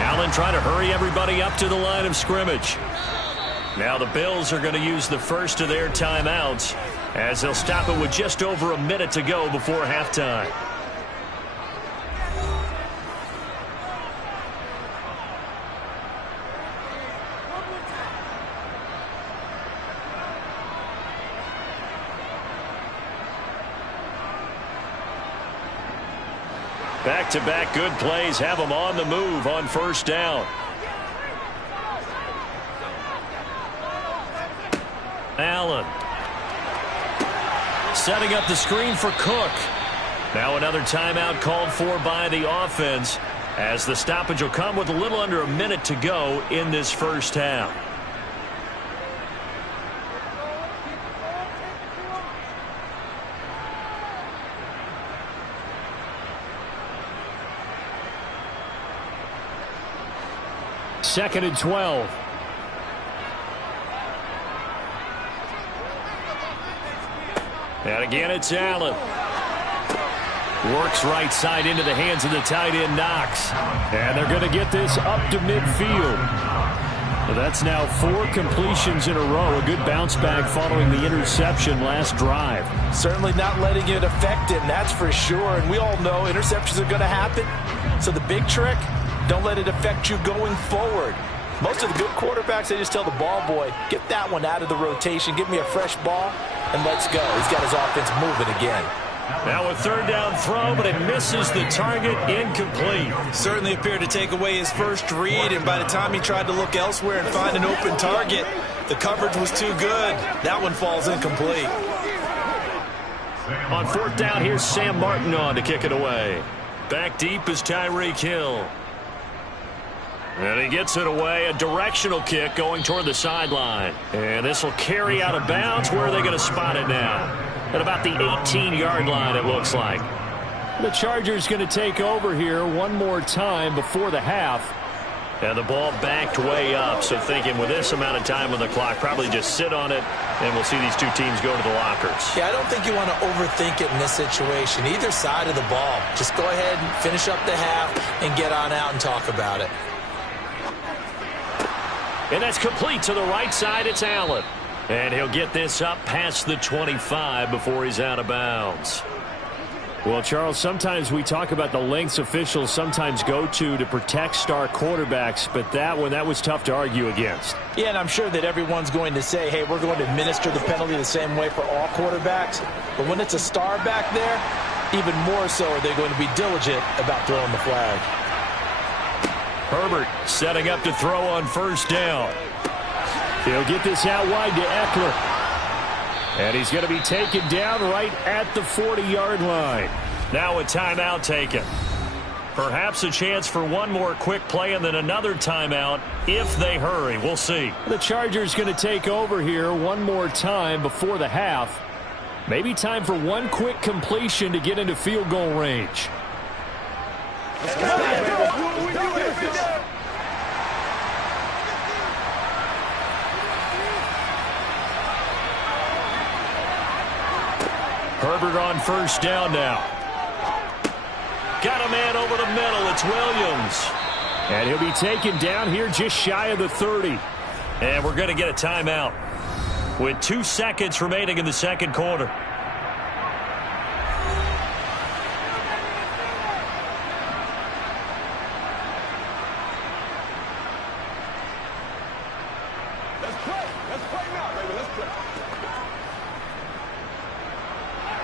Allen trying to hurry everybody up to the line of scrimmage. Now the Bills are going to use the first of their timeouts as they'll stop it with just over a minute to go before halftime. Back-to-back good plays have them on the move on 1st down. Allen. Setting up the screen for Cook. Now another timeout called for by the offense as the stoppage will come with a little under a minute to go in this 1st half. Second and 12. And again, it's Allen. Works right side into the hands of the tight end, Knox. And they're going to get this up to midfield. Well, that's now 4 completions in a row. A good bounce back following the interception last drive. Certainly not letting it affect him, that's for sure. And we all know interceptions are going to happen. So the big trick, don't let it affect you going forward. Most of the good quarterbacks, they just tell the ball boy, get that one out of the rotation, give me a fresh ball, and let's go. He's got his offense moving again. Now a 3rd down throw, but it misses the target, incomplete. Certainly appeared to take away his first read, and by the time he tried to look elsewhere and find an open target, the coverage was too good. That one falls incomplete. On 4th down, here's Sam Martin on to kick it away. Back deep is Tyreek Hill. And he gets it away, a directional kick going toward the sideline. And this will carry out of bounds. Where are they going to spot it now? At about the 18-yard line, it looks like. The Chargers going to take over here one more time before the half. And the ball backed way up, so thinking with this amount of time on the clock, probably just sit on it, and we'll see these two teams go to the lockers. Yeah, I don't think you want to overthink it in this situation. Either side of the ball. Just go ahead and finish up the half and get on out and talk about it. And that's complete to the right side. It's Allen. And he'll get this up past the 25 before he's out of bounds. Well, Charles, sometimes we talk about the lengths officials sometimes go to protect star quarterbacks, but that was tough to argue against. Yeah, and I'm sure that everyone's going to say, hey, we're going to administer the penalty the same way for all quarterbacks. But when it's a star back there, even more so are they going to be diligent about throwing the flag. Herbert setting up to throw on first down. He'll get this out wide to Eckler. And he's going to be taken down right at the 40-yard line. Now a timeout taken. Perhaps a chance for one more quick play and then another timeout if they hurry. We'll see. The Chargers going to take over here one more time before the half. Maybe time for one quick completion to get into field goal range. Herbert on first down now. Got a man over the middle. It's Williams. And he'll be taken down here just shy of the 30. And we're going to get a timeout with 2 seconds remaining in the second quarter.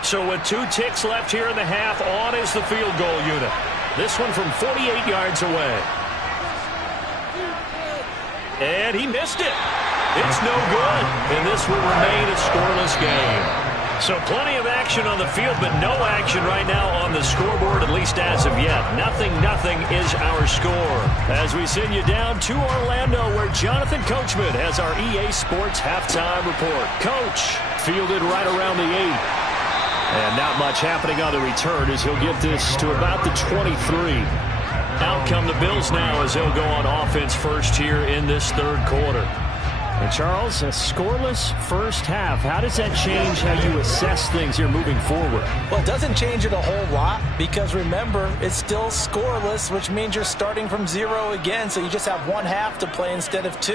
So with 2 ticks left here in the half, on is the field goal unit. This one from 48 yards away. And he missed it. It's no good. And this will remain a scoreless game. So plenty of action on the field, but no action right now on the scoreboard, at least as of yet. 0-0 is our score. As we send you down to Orlando, where Jonathan Coachman has our EA Sports halftime report. Coach fielded right around the 8. And not much happening on the return as he'll get this to about the 23. Out come the Bills now as they'll go on offense first here in this third quarter. And Charles, a scoreless first half. How does that change how you assess things here moving forward? Well, it doesn't change it a whole lot because, remember, it's still scoreless, which means you're starting from 0 again, so you just have one half to play instead of 2.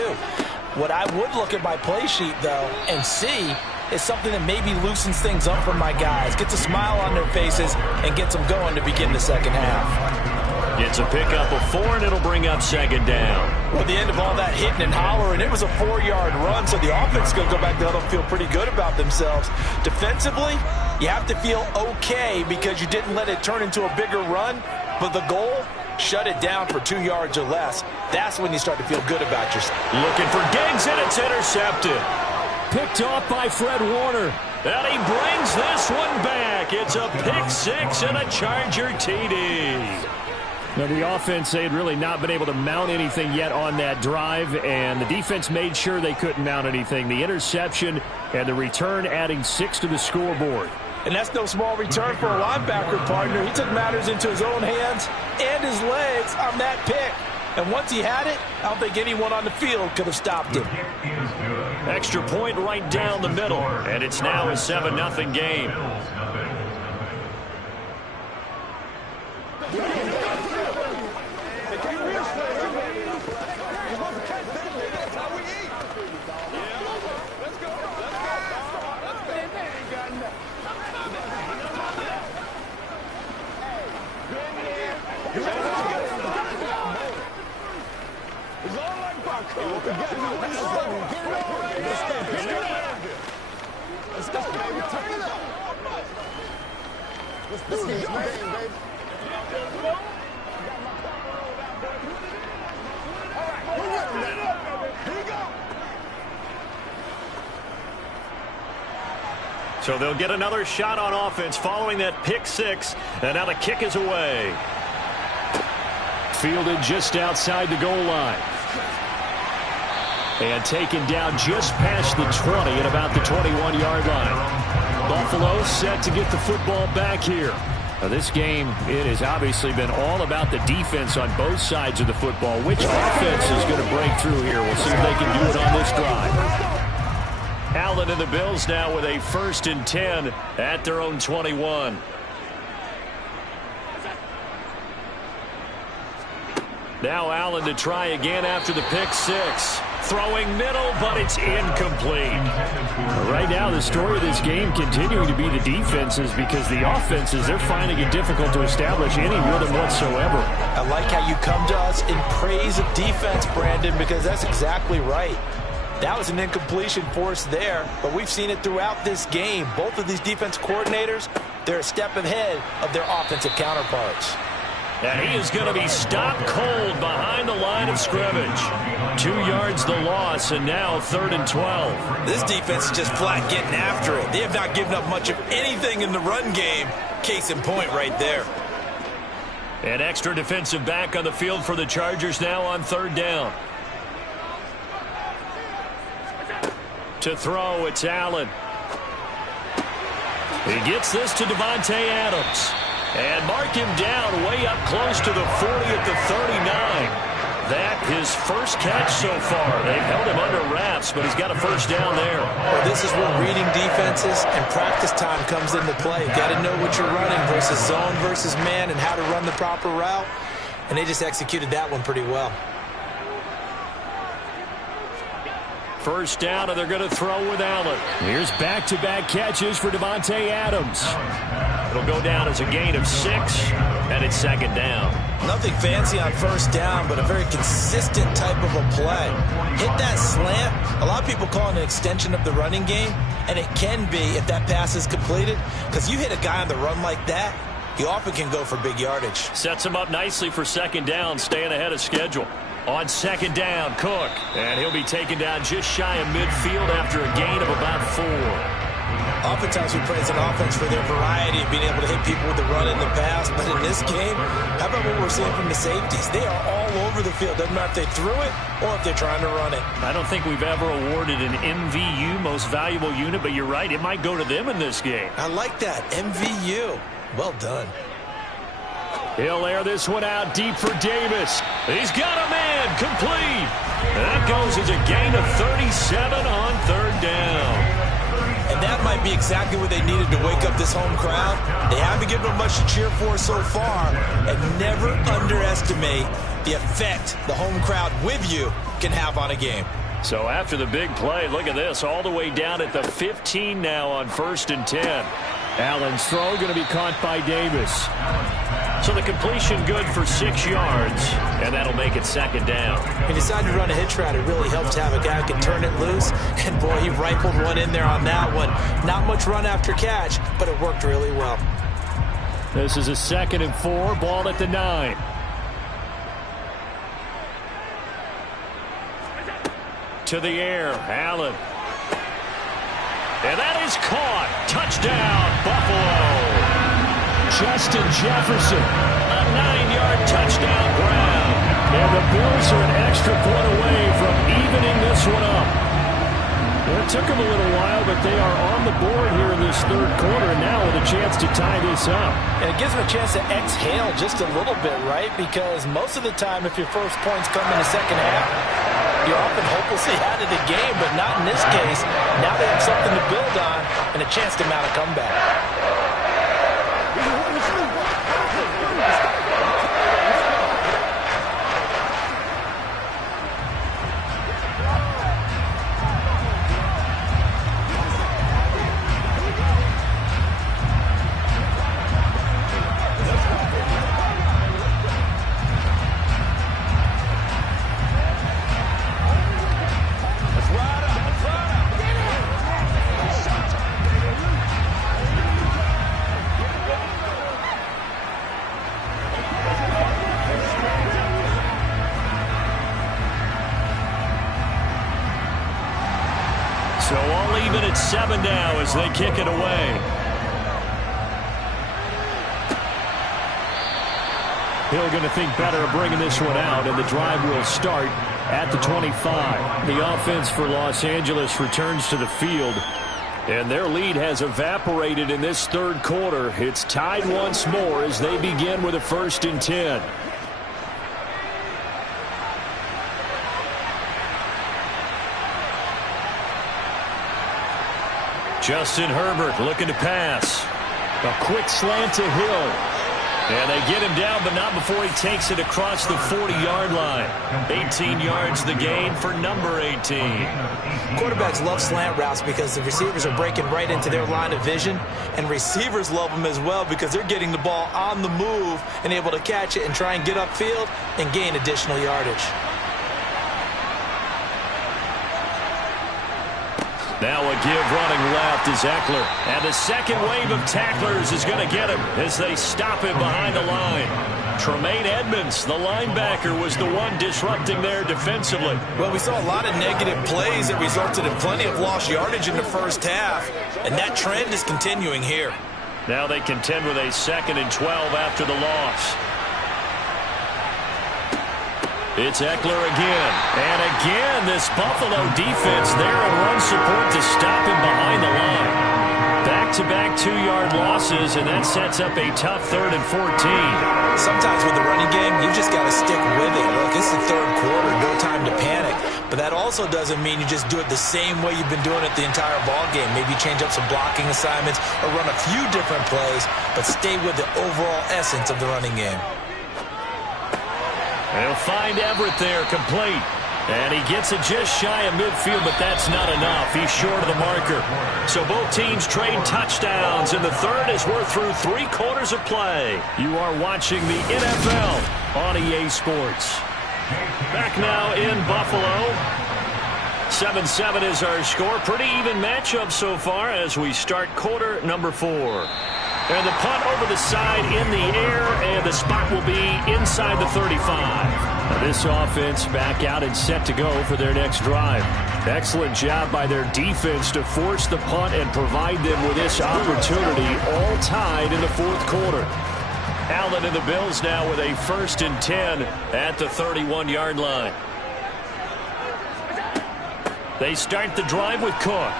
What I would look at my play sheet, though, and see is something that maybe loosens things up for my guys, gets a smile on their faces, and gets them going to begin the second half. Gets a pickup of 4, and it'll bring up second down. Well, at the end of all that hitting and hollering, it was a 4-yard run, so the offense is going to go back to huddle, feel pretty good about themselves. Defensively, you have to feel okay because you didn't let it turn into a bigger run, but the goal, shut it down for 2 yards or less. That's when you start to feel good about yourself. Looking for Diggs, and it's intercepted. Picked off by Fred Warner. And he brings this one back. It's a pick 6 and a Charger TD. Now, the offense, they had really not been able to mount anything yet on that drive, and the defense made sure they couldn't mount anything. The interception and the return adding 6 to the scoreboard. And that's no small return for a linebacker partner. He took matters into his own hands and his legs on that pick. And once he had it, I don't think anyone on the field could have stopped him. Extra point right down the middle, and it's now a 7-0 game. So they'll get another shot on offense following that pick 6, and now the kick is away. Fielded just outside the goal line. And taken down just past the 20 at about the 21-yard line. Buffalo set to get the football back here. This game, it has obviously been all about the defense on both sides of the football. Which offense is going to break through here? We'll see if they can do it on this drive. Allen and the Bills now with a 1st and 10 at their own 21. Now Allen to try again after the pick 6. Throwing middle, but it's incomplete. Right now, the story of this game continuing to be the defenses, because the offenses, they're finding it difficult to establish any rhythm whatsoever. I like how you come to us in praise of defense, Brandon, because that's exactly right. That was an incompletion forced there, but we've seen it throughout this game. Both of these defense coordinators, they're a step ahead of their offensive counterparts. And he is going to be stopped cold behind the line of scrimmage. 2 yards the loss, and now 3rd and 12. This defense is just flat getting after it. They have not given up much of anything in the run game. Case in point right there. An extra defensive back on the field for the Chargers now on 3rd down. To throw, it's Allen. He gets this to Davante Adams. And mark him down way up close to the 40 at the 39. That his first catch so far. They've held him under wraps, but he's got a 1st down there. Well, this is where reading defenses and practice time comes into play. Got to know what you're running versus zone versus man and how to run the proper route. And they just executed that one pretty well. 1st down, and they're going to throw with Allen. Here's back-to-back catches for Davante Adams. It'll go down as a gain of 6, and it's 2nd down. Nothing fancy on 1st down, but a very consistent type of a play. Hit that slant. A lot of people call it an extension of the running game, and it can be if that pass is completed, because you hit a guy on the run like that, he often can go for big yardage. Sets him up nicely for 2nd down, staying ahead of schedule. On 2nd down, Cook. And he'll be taken down just shy of midfield after a gain of about 4. Oftentimes we praise an offense for their variety of being able to hit people with the run and the pass. But in this game, how about what we're seeing from the safeties? They are all over the field. Doesn't matter if they threw it or if they're trying to run it. I don't think we've ever awarded an MVU, most valuable unit, but you're right. It might go to them in this game. I like that. MVU. Well done. He'll air this one out deep for Davis. He's got a man, complete. That goes as a gain of 37 on 3rd down. And that might be exactly what they needed to wake up this home crowd. They haven't given them much to cheer for so far. And never underestimate the effect the home crowd with you can have on a game. So after the big play, look at this, all the way down at the 15 now on 1st and 10. Allen's throw going to be caught by Davis. So the completion good for 6 yards, and that'll make it 2nd down. He decided to run a hitch route. It really helps to have a guy who can turn it loose. And, boy, he rifled one in there on that one. Not much run after catch, but it worked really well. This is a 2nd and 4, ball at the 9. To the air, Allen. And that is caught. Touchdown, Buffalo. Justin Jefferson, a 9-yard touchdown grab. And the Bills are an extra point away from evening this one up. Well, it took them a little while, but they are on the board here in this 3rd quarter, and now with a chance to tie this up. And it gives them a chance to exhale just a little bit, right? Because most of the time, if your first points come in the 2nd half, you're often hopelessly out of the game, but not in this case. Now they have something to build on and a chance to mount a comeback. So all even at 7 now as they kick it away. Hill going to think better of bringing this one out, and the drive will start at the 25. The offense for Los Angeles returns to the field. And their lead has evaporated in this third quarter. It's tied once more as they begin with a 1st and 10. Justin Herbert looking to pass. A quick slant to Hill. And they get him down, but not before he takes it across the 40-yard line. 18 yards the gain for number 18. Quarterbacks love slant routes because the receivers are breaking right into their line of vision, and receivers love them as well because they're getting the ball on the move and able to catch it and try and get upfield and gain additional yardage. Now a give running left is Eckler. And the second wave of tacklers is going to get him as they stop him behind the line. Tremaine Edmonds, the linebacker, was the one disrupting there defensively. Well, we saw a lot of negative plays that resulted in plenty of lost yardage in the first half, and that trend is continuing here. Now they contend with a 2nd and 12 after the loss. It's Eckler again. And again, this Buffalo defense there in run support to stop him behind the line. Back-to-back 2-yard losses, and that sets up a tough 3rd and 14. Sometimes with the running game, you just got to stick with it. Look, it's the third quarter, no time to panic. But that also doesn't mean you just do it the same way you've been doing it the entire ball game. Maybe change up some blocking assignments or run a few different plays, but stay with the overall essence of the running game. They'll find Everett there, complete. And he gets it just shy of midfield, but that's not enough. He's short of the marker. So both teams trade touchdowns, and the third as we're through 3 quarters of play. You are watching the NFL on EA Sports. Back now in Buffalo. 7-7 is our score. Pretty even matchup so far as we start quarter number 4. And the punt over the side in the air, and the spot will be inside the 35. Now this offense back out and set to go for their next drive. Excellent job by their defense to force the punt and provide them with this opportunity, all tied in the 4th quarter. Allen and the Bills now with a 1st and 10 at the 31-yard line. They start the drive with Cook.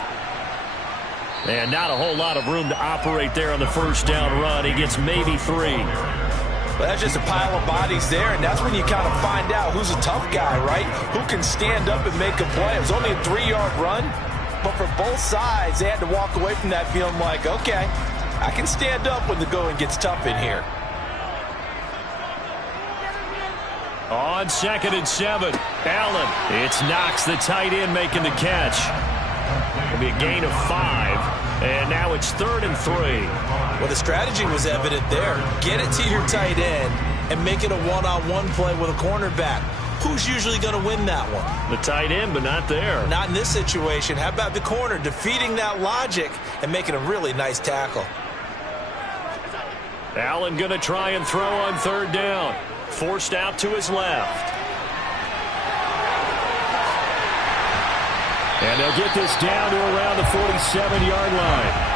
And not a whole lot of room to operate there on the 1st down run. He gets maybe 3. Well, that's just a pile of bodies there, and that's when you kind of find out who's a tough guy, right? Who can stand up and make a play. It was only a 3-yard run, but for both sides, they had to walk away from that feeling like, okay, I can stand up when the going gets tough in here. On 2nd and 7, Allen. It's Knox, the tight end, making the catch. It'll be a gain of 5, and now it's 3rd and 3. Well, the strategy was evident there. Get it to your tight end and make it a one-on-one play with a cornerback. Who's usually going to win that one? The tight end, but not there. Not in this situation. How about the corner defeating that logic and making a really nice tackle? Allen going to try and throw on 3rd down. Forced out to his left. And they'll get this down to around the 47-yard line.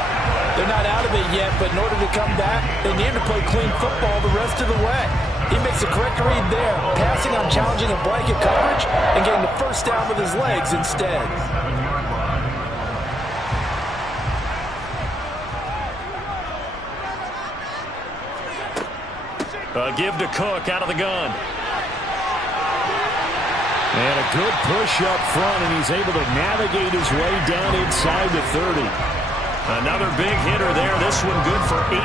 They're not out of it yet, but in order to come back, they need to play clean football the rest of the way. He makes a correct read there, passing on challenging a blanket coverage and getting the 1st down with his legs instead. A give to Cook out of the gun. And a good push up front, and he's able to navigate his way down inside the 30. Another big hitter there. This one good for 18.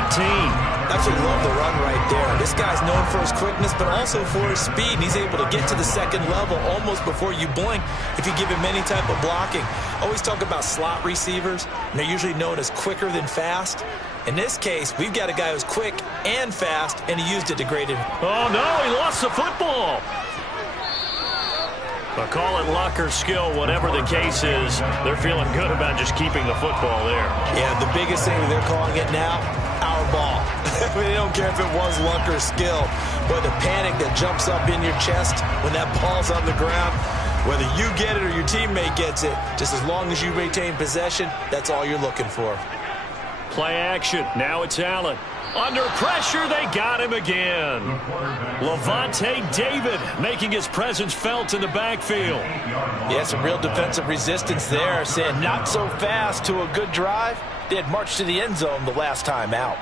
Absolutely love the run right there. This guy's known for his quickness, but also for his speed. And he's able to get to the 2nd level almost before you blink if you give him any type of blocking. Always talk about slot receivers, and they're usually known as quicker than fast. In this case, we've got a guy who's quick and fast, and he used it to great advantage. Oh, no, he lost the football. But call it luck or skill, whatever the case is, they're feeling good about just keeping the football there. Yeah, the biggest thing that they're calling it now, our ball. I mean, they don't care if it was luck or skill, but the panic that jumps up in your chest when that ball's on the ground, whether you get it or your teammate gets it, just as long as you retain possession, that's all you're looking for. Play action. Now it's Allen. Under pressure, they got him again. Lavonte David making his presence felt in the backfield. Yeah, some real defensive resistance there, saying not so fast to a good drive. They had marched to the end zone the last time out.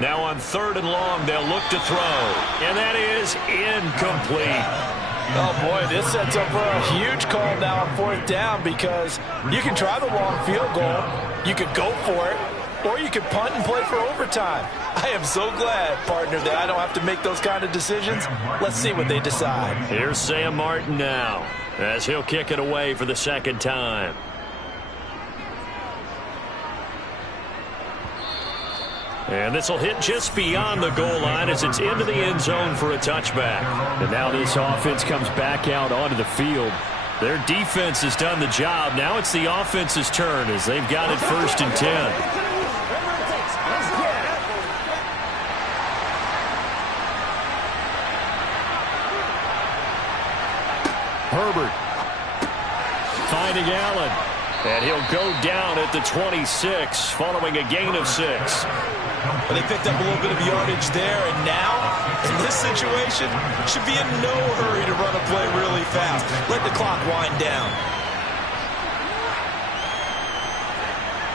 Now on 3rd and long, they'll look to throw. And that is incomplete. Oh, boy, this sets up for a huge call now on 4th down because you can try the long field goal, you could go for it, or you could punt and play for overtime. I am so glad, partner, that I don't have to make those kind of decisions. Let's see what they decide. Here's Sam Martin now as he'll kick it away for the 2nd time. And this will hit just beyond the goal line as it's into the end zone for a touchback. And now this offense comes back out onto the field. Their defense has done the job. Now it's the offense's turn as they've got it 1st and 10. Herbert finding Allen. And he'll go down at the 26 following a gain of 6. Well, they picked up a little bit of yardage there, and now, in this situation, should be in no hurry to run a play really fast. Let the clock wind down.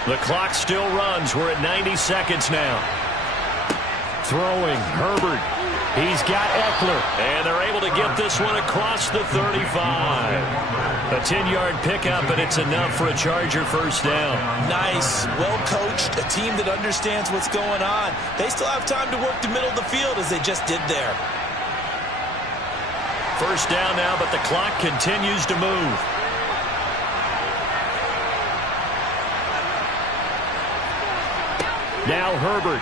The clock still runs. We're at 90 seconds now. Throwing, Herbert. He's got Eckler. And they're able to get this one across the 35. A 10-yard pickup, and it's enough for a Charger 1st down. Nice, well-coached, a team that understands what's going on. They still have time to work the middle of the field as they just did there. 1st down now, but the clock continues to move. Now Herbert.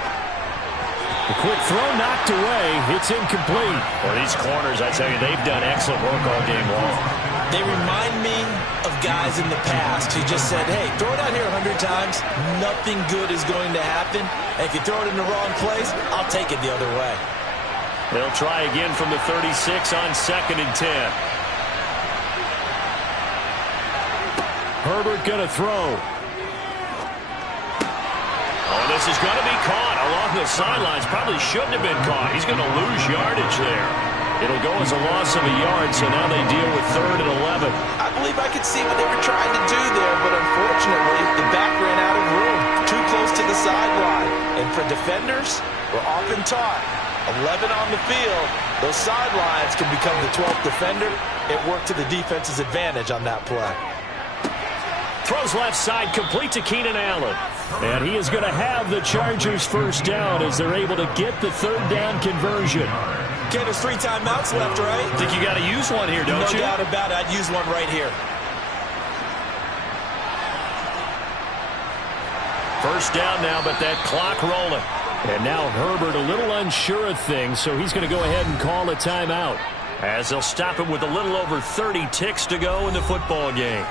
The quick throw knocked away. It's incomplete. Well, these corners, I tell you, they've done excellent work all game long. They remind me of guys in the past who just said, hey, throw it out here 100 times. Nothing good is going to happen. And if you throw it in the wrong place, I'll take it the other way. They'll try again from the 36 on 2nd and 10. Herbert going to throw. Oh, this is going to be caught along the sidelines. Probably shouldn't have been caught. He's going to lose yardage there. It'll go as a loss of a yard, so now they deal with 3rd and 11. I believe I could see what they were trying to do there, but unfortunately, the back ran out of room. Too close to the sideline. And for defenders, we're often taught, 11 on the field, those sidelines can become the 12th defender. It worked to the defense's advantage on that play. Throws left side, complete to Keenan Allen. And he is going to have the Chargers 1st down as they're able to get the 3rd down conversion. Okay, there's 3 timeouts left, right? Think you got to use one here, don't you? No doubt about it. I'd use one right here. 1st down now, but that clock rolling. And now Herbert a little unsure of things, so he's going to go ahead and call a timeout. As they'll stop him with a little over 30 ticks to go in the football game.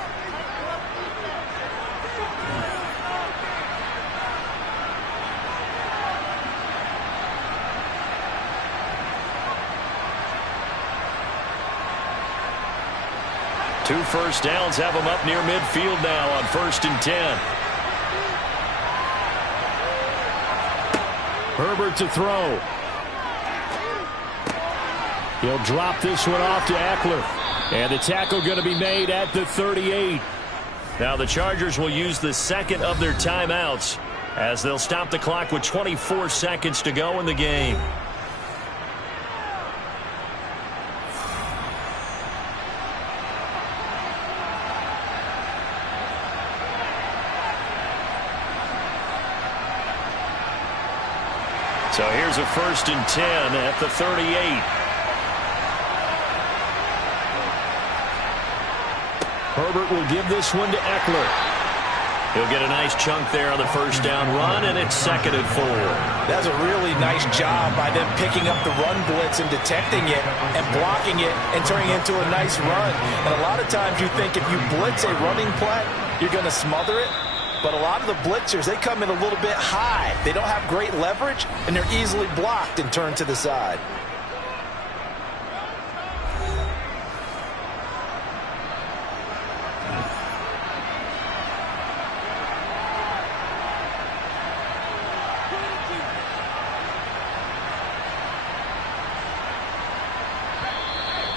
Two 1st downs have them up near midfield now on 1st and 10. Herbert to throw. He'll drop this one off to Eckler. And the tackle going to be made at the 38. Now the Chargers will use the 2nd of their timeouts as they'll stop the clock with 24 seconds to go in the game. So here's a 1st and 10 at the 38. Herbert will give this one to Eckler. He'll get a nice chunk there on the first down run, and it's 2nd and 4. That's a really nice job by them picking up the run blitz and detecting it and blocking it and turning it into a nice run. And a lot of times you think if you blitz a running play, you're going to smother it. But a lot of the blitzers, they come in a little bit high. They don't have great leverage, and they're easily blocked and turned to the side.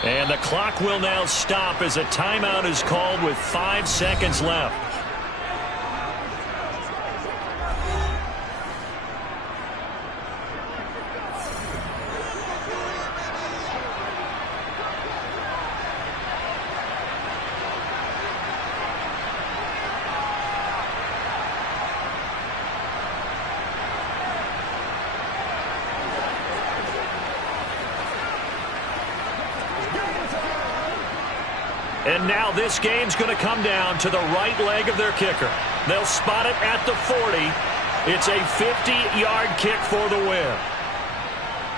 And the clock will now stop as a timeout is called with 5 seconds left. And now this game's going to come down to the right leg of their kicker. They'll spot it at the 40. It's a 50-yard kick for the win.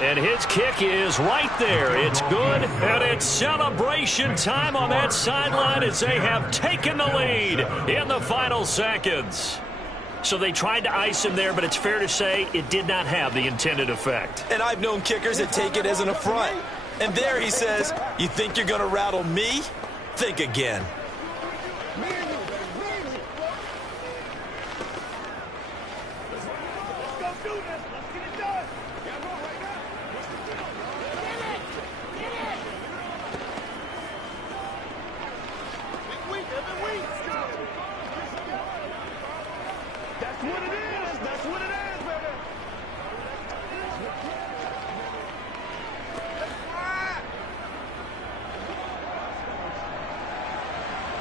And his kick is right there. It's good, and it's celebration time on that sideline as they have taken the lead in the final seconds. So they tried to ice him there, but it's fair to say it did not have the intended effect. And I've known kickers that take it as an affront. And there he says, you think you're going to rattle me? Think again.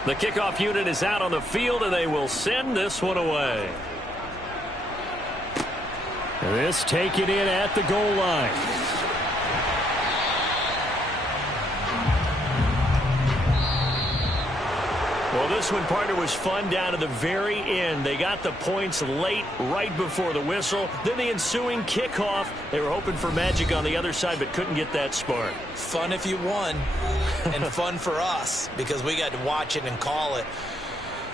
The kickoff unit is out on the field, and they will send this one away. This taken in at the goal line. Well, this one, partner, was fun down to the very end. They got the points late, right before the whistle. Then the ensuing kickoff. They were hoping for magic on the other side, but couldn't get that spark. Fun if you won, and fun for us because we got to watch it and call it.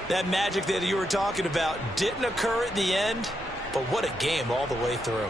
That magic that you were talking about didn't occur at the end, but what a game all the way through.